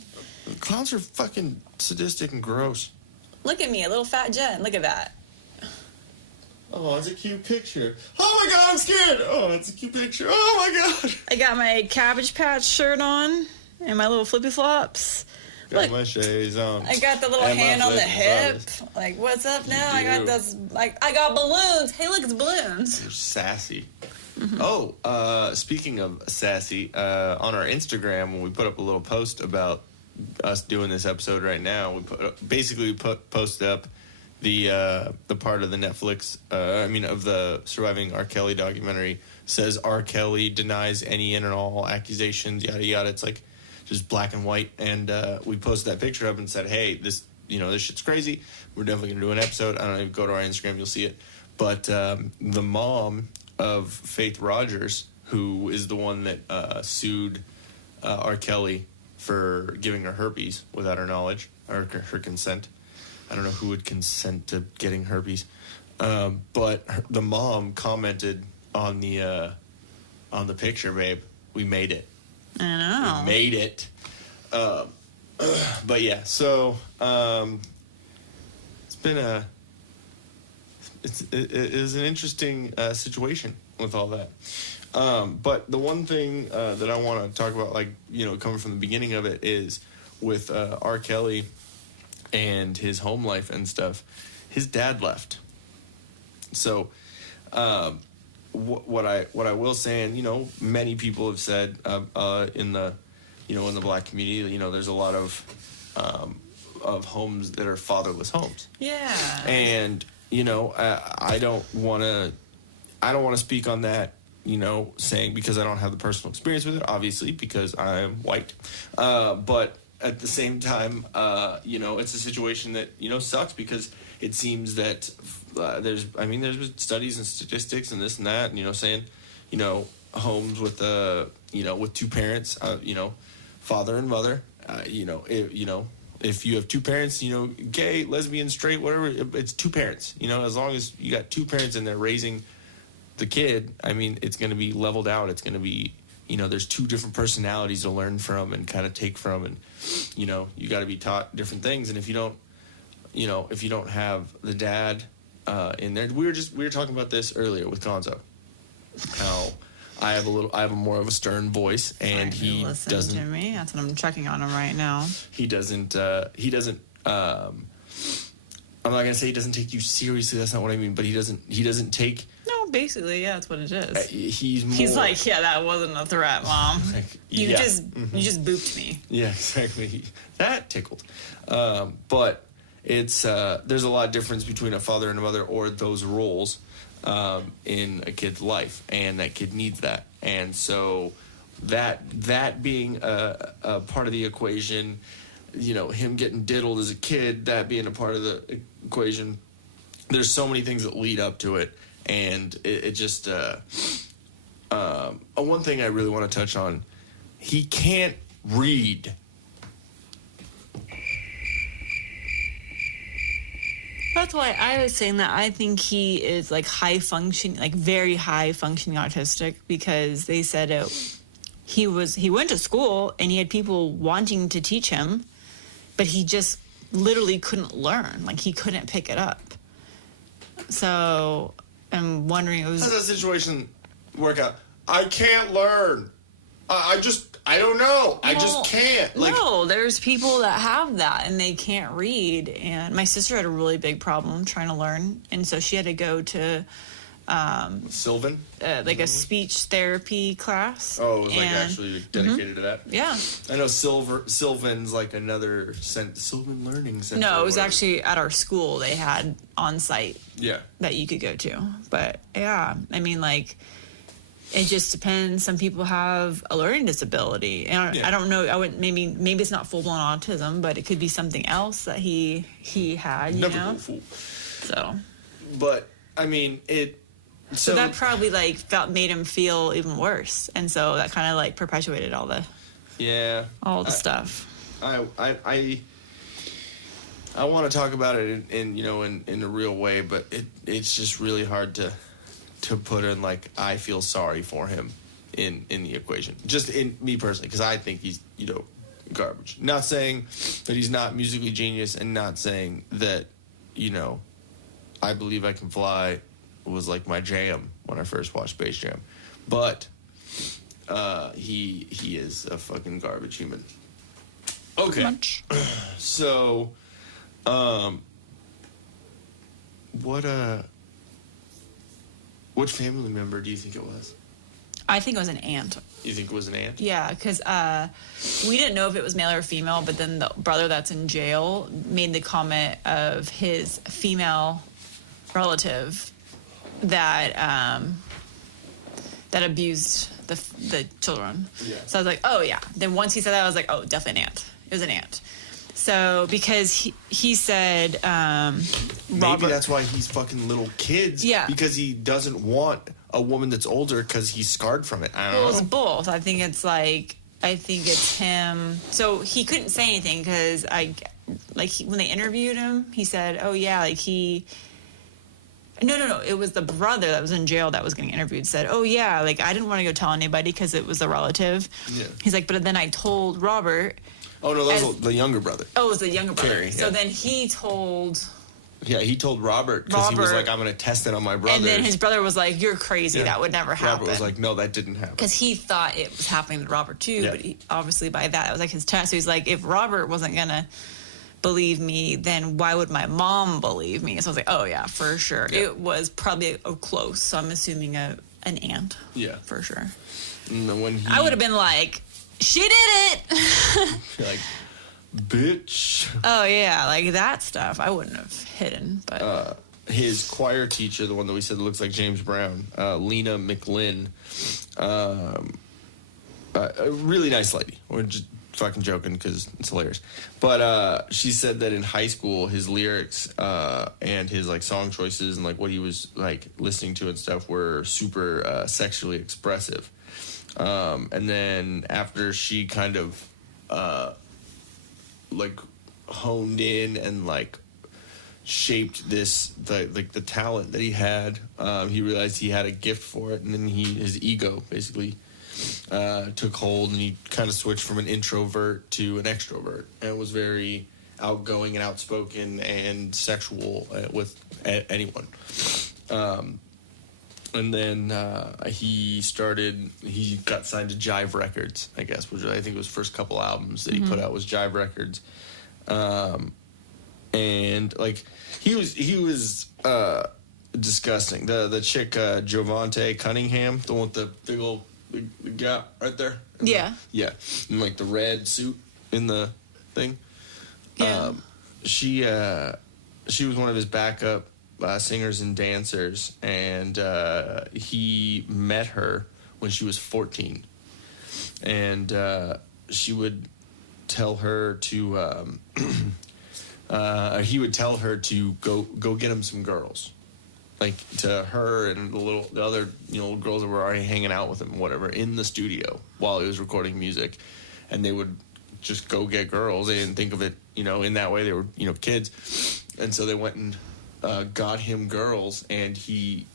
Clowns are fucking sadistic and gross. Look at me, a little fat Jen. Look at that. Oh, it's a cute picture. Oh my god, I'm scared. Oh, it's a cute picture. Oh my god. I got my Cabbage Patch shirt on and my little flippy flops. Got Look, my shades on. I got the little And my hand on the flippy hip. flops. Like, what's up now? You I got do. this. Like, I got balloons. Hey, look, it's balloons. You're sassy. Oh, speaking of sassy, on our Instagram, when we put up a little post about us doing this episode right now, we posted up the part of the Netflix, of the Surviving R. Kelly documentary, says R. Kelly denies any and all accusations, yada yada. It's like just black and white, and we posted that picture up and said, hey, this shit's crazy. We're definitely gonna do an episode. I don't know, go to our Instagram, you'll see it. But the mom of Faith Rogers, who is the one that sued R. Kelly for giving her herpes without her knowledge or her consent. I don't know who would consent to getting herpes, but the mom commented on the picture, babe. We made it. I know. We made it. But yeah, so it's been it is an interesting situation with all that. But the one thing that I want to talk about, coming from the beginning of it, is with R. Kelly and his home life and stuff. His dad left. So what I will say, and many people have said in the black community, there's a lot of homes that are fatherless homes. Yeah. And I don't want to speak on that, saying, because I don't have the personal experience with it, obviously, because I'm white. But at the same time, it's a situation that, sucks, because it seems that there's been studies and statistics and this and that, saying, homes with, with two parents, father and mother, if you have two parents, gay, lesbian, straight, whatever, it's two parents, as long as you got two parents and they're raising the kid, it's going to be leveled out. It's going to be, there's two different personalities to learn from and kind of take from. And, you got to be taught different things. And if you don't have the dad in there, we were talking about this earlier with Gonzo, how I have a more of a stern voice, and he Listen doesn't. to me. That's what I'm checking on him right now. He doesn't. I'm not gonna say he doesn't take you seriously. That's not what I mean. But he doesn't take. No, basically, yeah, that's what it is. He's like, yeah, that wasn't a threat, Mom. You yeah. just booped me. Yeah, exactly. That tickled. But it's there's a lot of difference between a father and a mother, or those roles in a kid's life, and that kid needs that. And so that being a part of the equation, him getting diddled as a kid, that being a part of the equation, there's so many things that lead up to it. And it just one thing I really want to touch on, he can't read. That's why I was saying that I think he is like very high functioning autistic, because they said he went to school and he had people wanting to teach him, but he just literally couldn't learn. Like, he couldn't pick it up. So I'm wondering, How does that situation work out? I can't learn. I don't know. I just can't. No, there's people that have that and they can't read. And my sister had a really big problem trying to learn, and so she had to go to Sylvan? like a speech therapy class. Oh, it was actually dedicated to that? Yeah. I know Sylvan's like another Sylvan Learning Center. No, it was or whatever. actually at our school. They had on site Yeah. that you could go to. But yeah, it just depends. Some people have a learning disability, and Yeah. I don't know. I would maybe it's not full blown autism, but it could be something else that he had. You Never know, go fool. so But I mean, it. so that probably like made him feel even worse, and so that kind of like perpetuated all the stuff. I want to talk about it in a real way, but it's just really hard to put in like I feel sorry for him in the equation. Just in me personally, because I think he's garbage. Not saying that he's not musically genius, and not saying that I Believe I Can Fly was like my jam when I first watched Space Jam, but he is a fucking garbage human. Okay, so which family member do you think it was? I think it was an aunt. You think it was an aunt? Yeah, because we didn't know if it was male or female, but then the brother that's in jail made the comment of his female relative that that abused the children. Yeah. So I was like, oh yeah. Then once he said that, I was like, oh, definitely an aunt. It was an aunt. So because he said maybe that's why he's fucking little kids. Yeah. Because he doesn't want a woman that's older because he's scarred from it. I don't know. It's both. I think it's him. So he couldn't say anything because when they interviewed him, he said, oh yeah, like he. No. It was the brother that was in jail that was getting interviewed. Said, "Oh yeah, like I didn't want to go tell anybody because it was a relative." Yeah. He's like, but then I told Robert. Oh no, that was the younger brother. Oh, it was the younger brother. Carrie, so yeah. then he told. Yeah, he told Robert because he was like, "I'm going to test it on my brother." And then his brother was like, "You're crazy. Yeah. That would never happen." Robert was like, "No, that didn't happen." Because he thought it was happening to Robert too, yeah. But obviously by that it was like his test. So he's like, if Robert wasn't gonna believe me, then why would my mom believe me? So I was like, oh yeah, for sure. Yeah. It was probably a close, so I'm assuming an aunt. Yeah. For sure. When I would have been like, she did it! Like, bitch. Oh yeah, like that stuff I wouldn't have hidden, but... his choir teacher, the one that we said looks like James Brown, Lena McLinn, a really nice lady. We're just fucking joking because it's hilarious, but she said that in high school his lyrics and his like song choices and like what he was like listening to and stuff were super sexually expressive, and then after she kind of like honed in and like shaped the talent that he had, he realized he had a gift for it, and then his ego basically took hold, and he kind of switched from an introvert to an extrovert, and was very outgoing and outspoken and sexual with anyone. And then he got signed to Jive Records, I guess, which I think was first couple albums that he put out was Jive Records. And like he was disgusting. The chick Jovante Cunningham, the one with the big old the gap right there. Yeah. Yeah. And like the red suit in the thing. Yeah. She was one of his backup singers and dancers, and he met her when she was 14. And she would tell her to he would tell her to go get him some girls. Like to her and the other girls that were already hanging out with him, or whatever, in the studio while he was recording music, and they would just go get girls. They didn't think of it, in that way. They were, kids, and so they went and got him girls, and he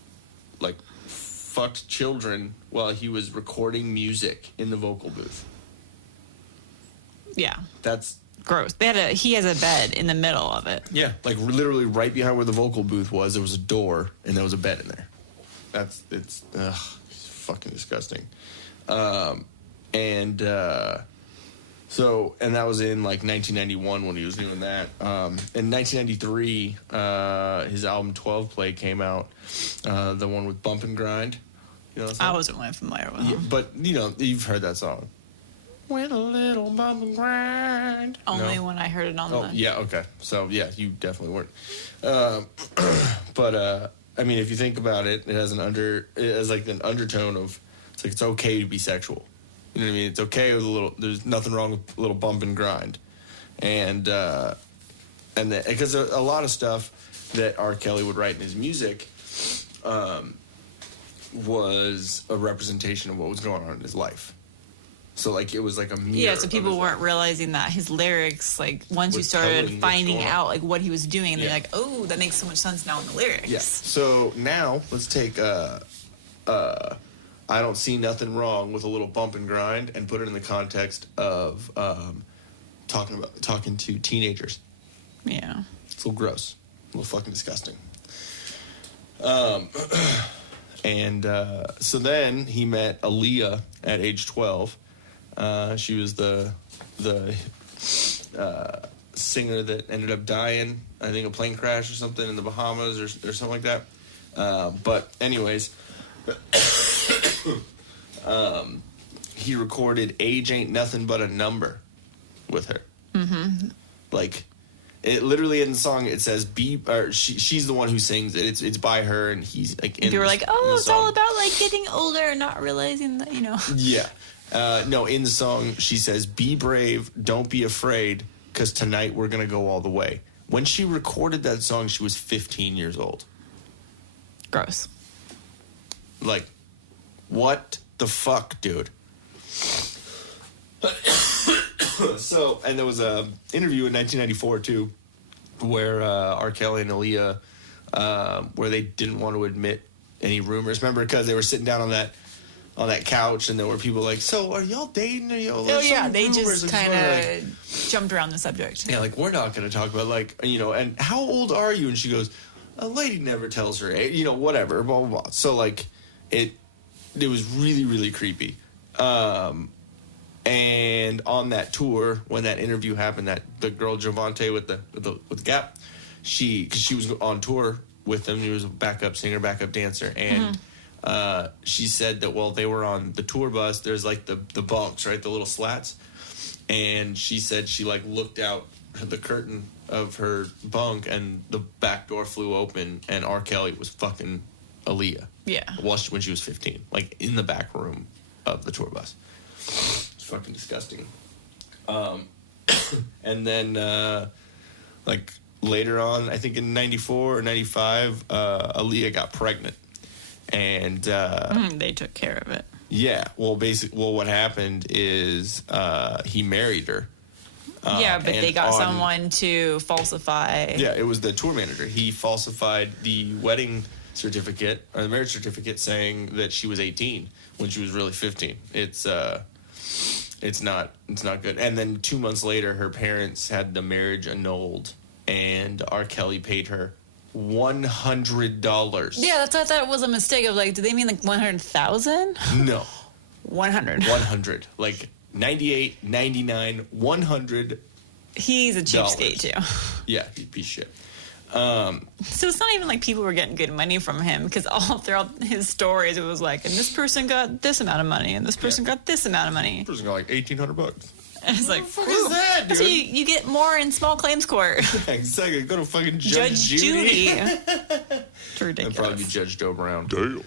like fucked children while he was recording music in the vocal booth. Yeah, that's gross. He has a bed in the middle of it. Yeah, like literally right behind where the vocal booth was, there was a door and there was a bed in there. It's fucking disgusting. And that was in like 1991 when he was doing that. In 1993, his album 12 Play came out, the one with Bump and Grind. I wasn't really familiar with him. But you've heard that song. With a little bump and grind. Only when I heard it on the... Yeah, okay. So, yeah, you definitely weren't. But, I mean, if you think about it, it has an undertone of It's like it's okay to be sexual. You know what I mean? It's okay with a little. There's nothing wrong with a little bump and grind, and because a lot of stuff that R. Kelly would write in his music was a representation of what was going on in his life. So like it was like a mirror. Yeah, so people weren't realizing that his lyrics, like once you started finding out like what he was doing, they're like, oh, that makes so much sense now in the lyrics. Yeah. So now let's take I don't see nothing wrong with a little bump and grind and put it in the context of talking to teenagers. Yeah. It's a little gross. A little fucking disgusting. And so then he met Aaliyah at age 12. She was the singer that ended up dying, I think a plane crash or something in the Bahamas or something like that. But anyways, he recorded "Age Ain't Nothing But a Number" with her. Mm-hmm. Like, it literally in the song it says she's the one who sings it. It's by her, and he's like. You were like, oh, it's all about like getting older and not realizing that, you know. Yeah. No, in the song she says, "Be brave, don't be afraid, because tonight we're gonna go all the way." When she recorded that song, she was 15 years old. Gross. Like, what the fuck, dude? So, and there was a interview in 1994 too, where R. Kelly and Aaliyah, where they didn't want to admit any rumors. Remember, because they were sitting down on that couch, and there were people like, "So, are y'all dating? Are y'all?" Oh yeah, they just kind of jumped around the subject. Yeah, like, we're not going to talk about, like, you know, and how old are you? And she goes, "A lady never tells her age," you know, whatever, blah blah blah. So like, it was really really creepy. And on that tour, when that interview happened, that the girl Javante with the Gap, because she was on tour with them. She was a backup singer, backup dancer, and she said that while they were on the tour bus, there's like the bunks, right, the little slats, and she said she like looked out the curtain of her bunk, and the back door flew open, and R. Kelly was fucking Aaliyah. Yeah. When she was 15, like in the back room of the tour bus. It's fucking disgusting. And then, like later on, I think in 94 or 95, Aaliyah got pregnant, and they took care of it. Yeah. Well, what happened is he married her. Yeah, but they got someone to falsify. Yeah, it was the tour manager. He falsified the wedding certificate or the marriage certificate, saying that she was 18 when she was really 15. It's not good. And then 2 months later, her parents had the marriage annulled, and R. Kelly paid her $100. Yeah, I thought it was a mistake of like, did they mean like 100,000? No. 100. 100. Like 98, 99, 100. He's a cheapskate too. Yeah, he's a piece of shit. So it's not even like people were getting good money from him, because all throughout his stories it was like, and this person got this amount of money, and this person got this amount of money. This person got like $1,800. And it's like, what the fuck is that, dude? So you get more in small claims court. Yeah, exactly. Go to fucking Judge Judy. It's ridiculous. And probably Judge Joe Brown. Damn.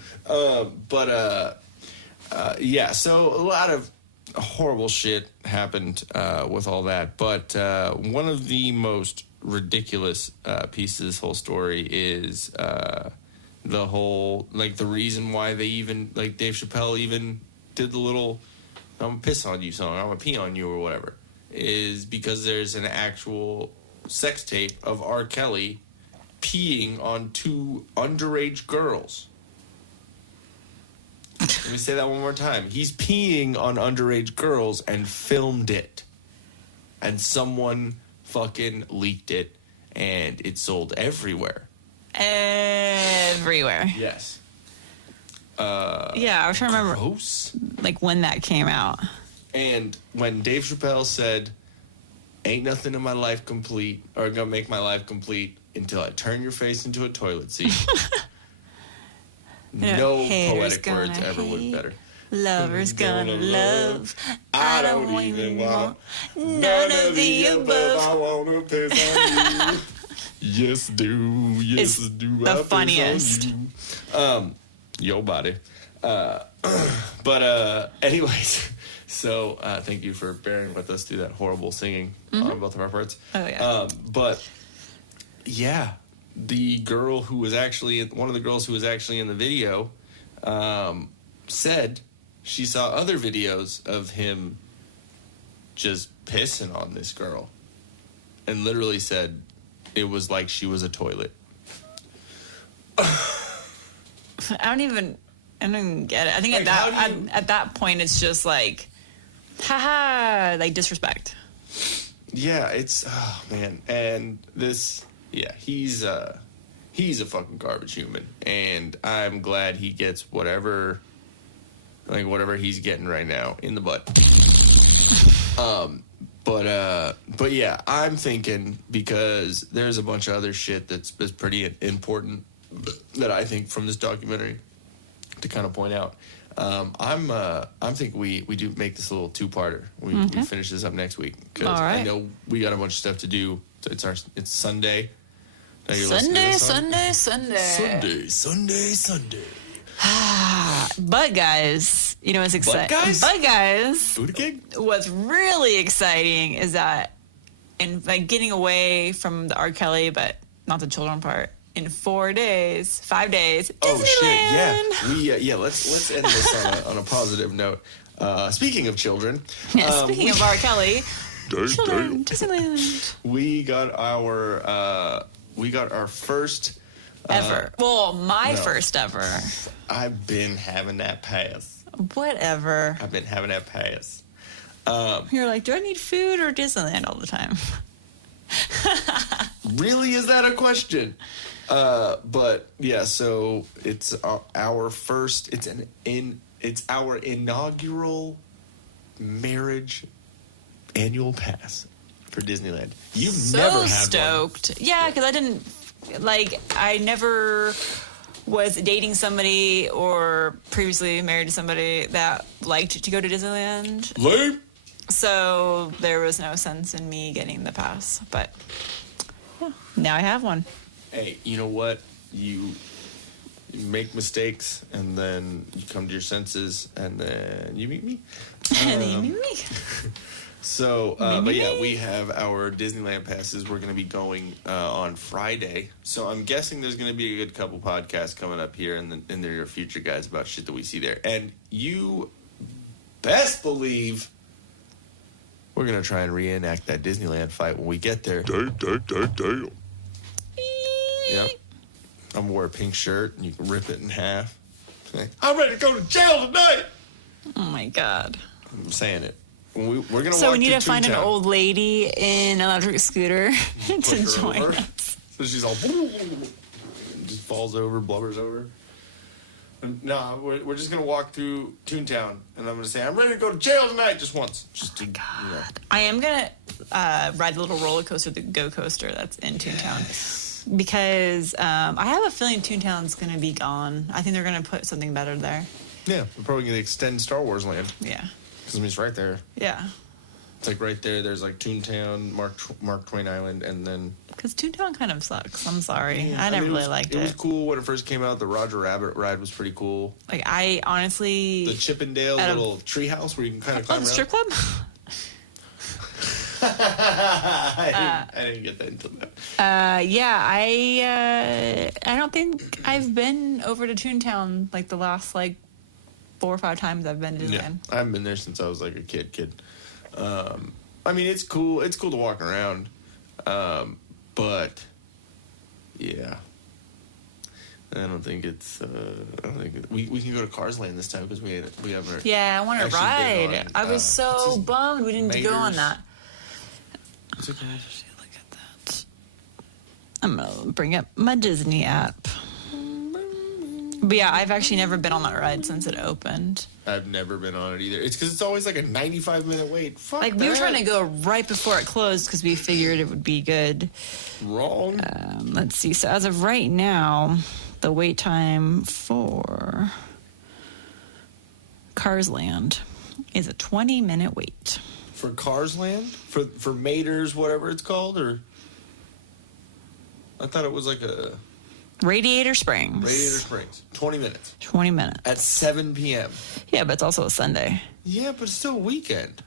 Yeah. So a lot of horrible shit happened with all that, but one of the most ridiculous piece of this whole story is the whole, like, the reason why they even, like, Dave Chappelle even did the little "I'm gonna piss on you" song, "I'm gonna pee on you" or whatever, is because there's an actual sex tape of R. Kelly peeing on 2 underage girls. Let me say that one more time. He's peeing on underage girls and filmed it. And someone fucking leaked it, and it sold everywhere. Everywhere. Yes. Yeah, I was trying to remember Gross. like when that came out. And when Dave Chappelle said, "Ain't nothing in my life complete, or gonna make my life complete until I turn your face into a toilet seat." No poetic words ever would be better. Lovers gonna love. I don't even want none of the above. I wanna piss on you. Yes, do. Yes, It's do. the I piss on funniest. you. Your body. Anyways, so thank you for bearing with us through that horrible singing on both of our parts. Oh, yeah. But yeah, the girl who was actually one of the girls who was actually in the video said she saw other videos of him just pissing on this girl, and literally said it was like she was a toilet. I don't even get it. I think Like, at that point, it's just like, haha, like disrespect. Yeah, it's oh man, and this he's a fucking garbage human, and I'm glad he gets whatever he's getting right now in the butt. But yeah, I'm thinking, because there's a bunch of other shit that's pretty important that I think from this documentary to kind of point out. I'm thinking we do make this a little two-parter. We finish this up next week, because I know we got a bunch of stuff to do. It's Sunday. Now you're listening to this on- Sunday. But guys, you know what's exciting? But guys, Booty gig? what's really exciting is that in like getting away from the R. Kelly, but not the children part, in 5 days, Disneyland. Oh shit! Yeah, let's end this on a positive note. Speaking of children, Speaking of R. Kelly, children, Disneyland. we got our first Ever. Well, my first ever. I've been having that pass. Whatever. I've been having that pass. You're like, do I need food or Disneyland all the time? Really, is that a question? But yeah, so it's our first. It's our inaugural marriage annual pass for Disneyland. You've never had stoked. one. Yeah, because I never was dating somebody or previously married to somebody that liked to go to Disneyland. Lame. So there was no sense in me getting the pass. But yeah, now I have one. Hey, you know what? You make mistakes, and then you come to your senses, and then you meet me. And then you meet me. So, but yeah, we have our Disneyland passes. We're going to be going on Friday. So I'm guessing there's going to be a good couple podcasts coming up here in the near future, guys, about shit that we see there. And you best believe we're going to try and reenact that Disneyland fight when we get there. Damn. Yep. I'm going to wear a pink shirt, and you can rip it in half. I'm ready to go to jail tonight. Oh, my God. I'm saying it. We're gonna So walk we need to find an Toontown. old lady in an electric scooter to Push her join over. us. So she's all just falls over, blubbers over. No, we're just gonna walk through Toontown, and I'm gonna say I'm ready to go to jail tonight, just once. Just to, I am gonna ride the little roller coaster, the Go Coaster that's in Toontown, because I have a feeling Toontown's gonna be gone. I think they're gonna put something better there. Yeah, we're probably gonna extend Star Wars Land. Yeah. Because I mean, it's right there. Yeah. It's like right there. There's like Toontown, Mark Twain Island, and then. Because Toontown kind of sucks. I'm sorry. Yeah, I never mean, really liked it. It was cool when it first came out. The Roger Rabbit ride was pretty cool. Like, I honestly... The Chippendale little treehouse where you can kind of climb the around. strip club? I didn't get that until now. Yeah, I don't think I've been over to Toontown like the last 4 or 5 times I've been to Disneyland. I haven't been there since I was like a kid. I mean, it's cool. It's cool to walk around. But yeah, I don't think it's. We can go to Cars Land this time because we haven't. Yeah, I want to actually been ride. on, I was so what's bummed we didn't go on Mater's- that. What's it called? Look at that. I'm gonna bring up my Disney app. But yeah, I've actually never been on that ride since it opened. I've never been on it either. It's because it's always like a 95-minute wait. Fuck Like, we were that. trying to go right before it closed because we figured it would be good. Wrong. Let's see. So as of right now, the wait time for Cars Land is a 20-minute wait. For Cars Land? For Mater's, whatever it's called? Or I thought it was like a... Radiator Springs. Radiator Springs. 20 minutes. 20 minutes. At 7 p.m. Yeah, but it's also a Sunday. Yeah, but it's still a weekend.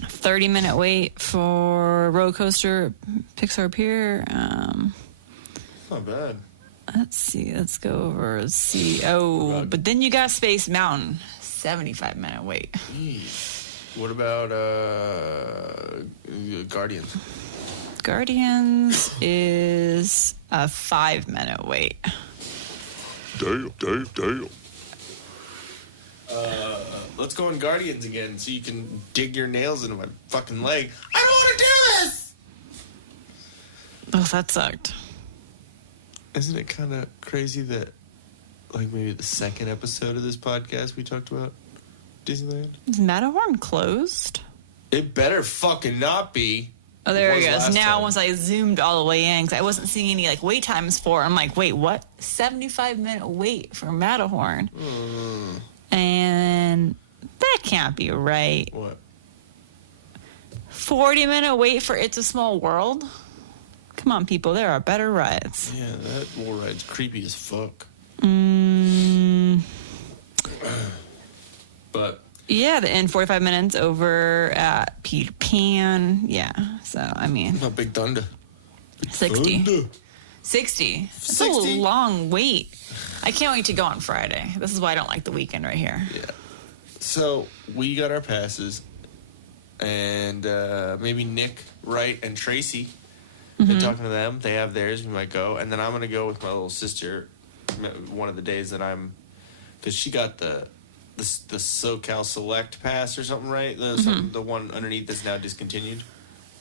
30-minute wait for roller coaster Pixar Pier. Not bad. Let's see. Let's go over. Let's see. Oh, but then you got Space Mountain. 75-minute wait. What about Guardians? Guardians is a 5-minute wait. Damn. Let's go on Guardians again so you can dig your nails into my fucking leg. I don't want to do this! Oh, that sucked. Isn't it kind of crazy that, like, maybe the second episode of this podcast we talked about Disneyland? Is Matterhorn closed? It better fucking not be. Oh, there It it was goes. last Now, time. once I zoomed all the way in, because I wasn't seeing any like wait times for it, I'm like, wait, what? 75-minute wait for Matterhorn. And that can't be right. What? 40-minute wait for It's a Small World? Come on, people. There are better rides. Yeah, that whole ride's creepy as fuck. But Yeah, the end 45 minutes over at Peter Pan. Yeah. So, I mean, not Big Thunder. 60. Thunder. 60. It's 60? a long wait. I can't wait to go on Friday. This is why I don't like the weekend right here. Yeah. So we got our passes, and maybe Nick, Wright, and Tracy. Been talking to them. They have theirs. We might go, and then I'm gonna go with my little sister. One of the days that because she got the SoCal Select pass or something, right? The one underneath that's now discontinued.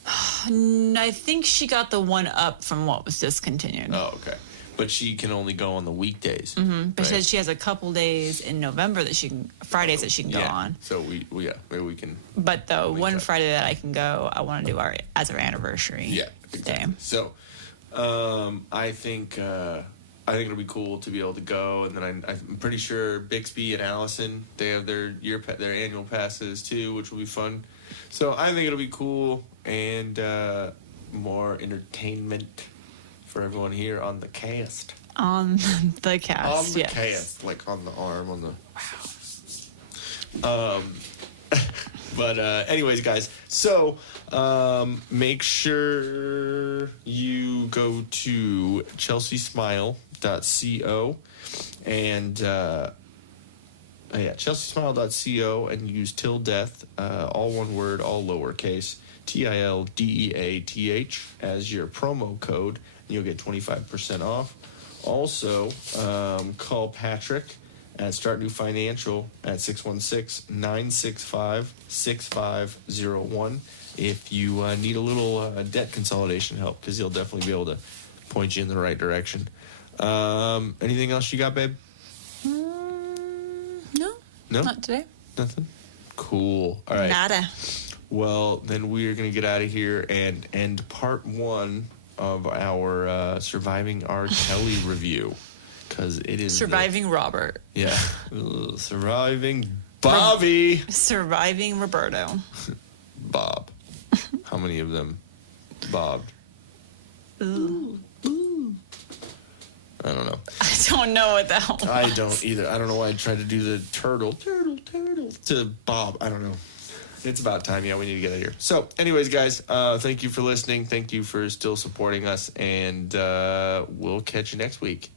I think she got the one up from what was discontinued. Oh, okay. But she can only go on the weekdays. But says she has a couple days in November that she can, Fridays that she can go on. So maybe we can. But the one try. Friday that I can go, I want to do as our anniversary. Yeah, exactly. Day. So, I think it'll be cool to be able to go, and then I'm pretty sure Bixby and Allison, they have their annual passes too, which will be fun. So I think it'll be cool and more entertainment for everyone here on the cast. On the cast. On the yes. cast, like on the arm, on the. But anyways, guys, so make sure you go to chelseasmile.co and chelseasmile.co and use till death, all one word, all lowercase, TILDEATH as your promo code, and you'll get 25% off. Also, call Patrick at Start New Financial at 616-965-6501 if you need a little debt consolidation help, because he'll definitely be able to point you in the right direction. Anything else you got, babe? No. No? Not today. Nothing? Cool. All right. Nada. Well, then we are going to get out of here and end part 1 of our Surviving R. Kelly review. Because it is Surviving Robert. Yeah. Surviving Bobby. Surviving Roberto. Bob. How many of them bobbed? Ooh. I don't know. I don't know what that was. I don't either. I don't know why I tried to do the turtle to Bob. I don't know. It's about time. Yeah, we need to get out of here. So, anyways, guys, thank you for listening. Thank you for still supporting us, and we'll catch you next week.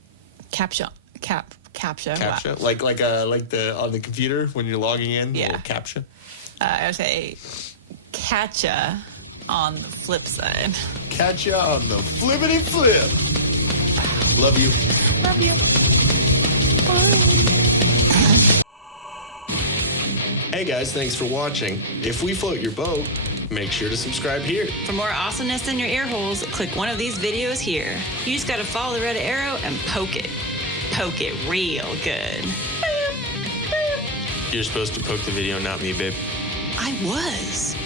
CAPTCHA. CAPTCHA, like the on the computer when you're logging in. Yeah. CAPTCHA. I would say catcha on the flip side. Catch ya on the flippity flip. Love you. Love you. Hey guys, thanks for watching. If we float your boat, make sure to subscribe here. For more awesomeness in your ear holes, click one of these videos here. You just gotta follow the red arrow and poke it. Poke it real good. You're supposed to poke the video, not me, babe. I was.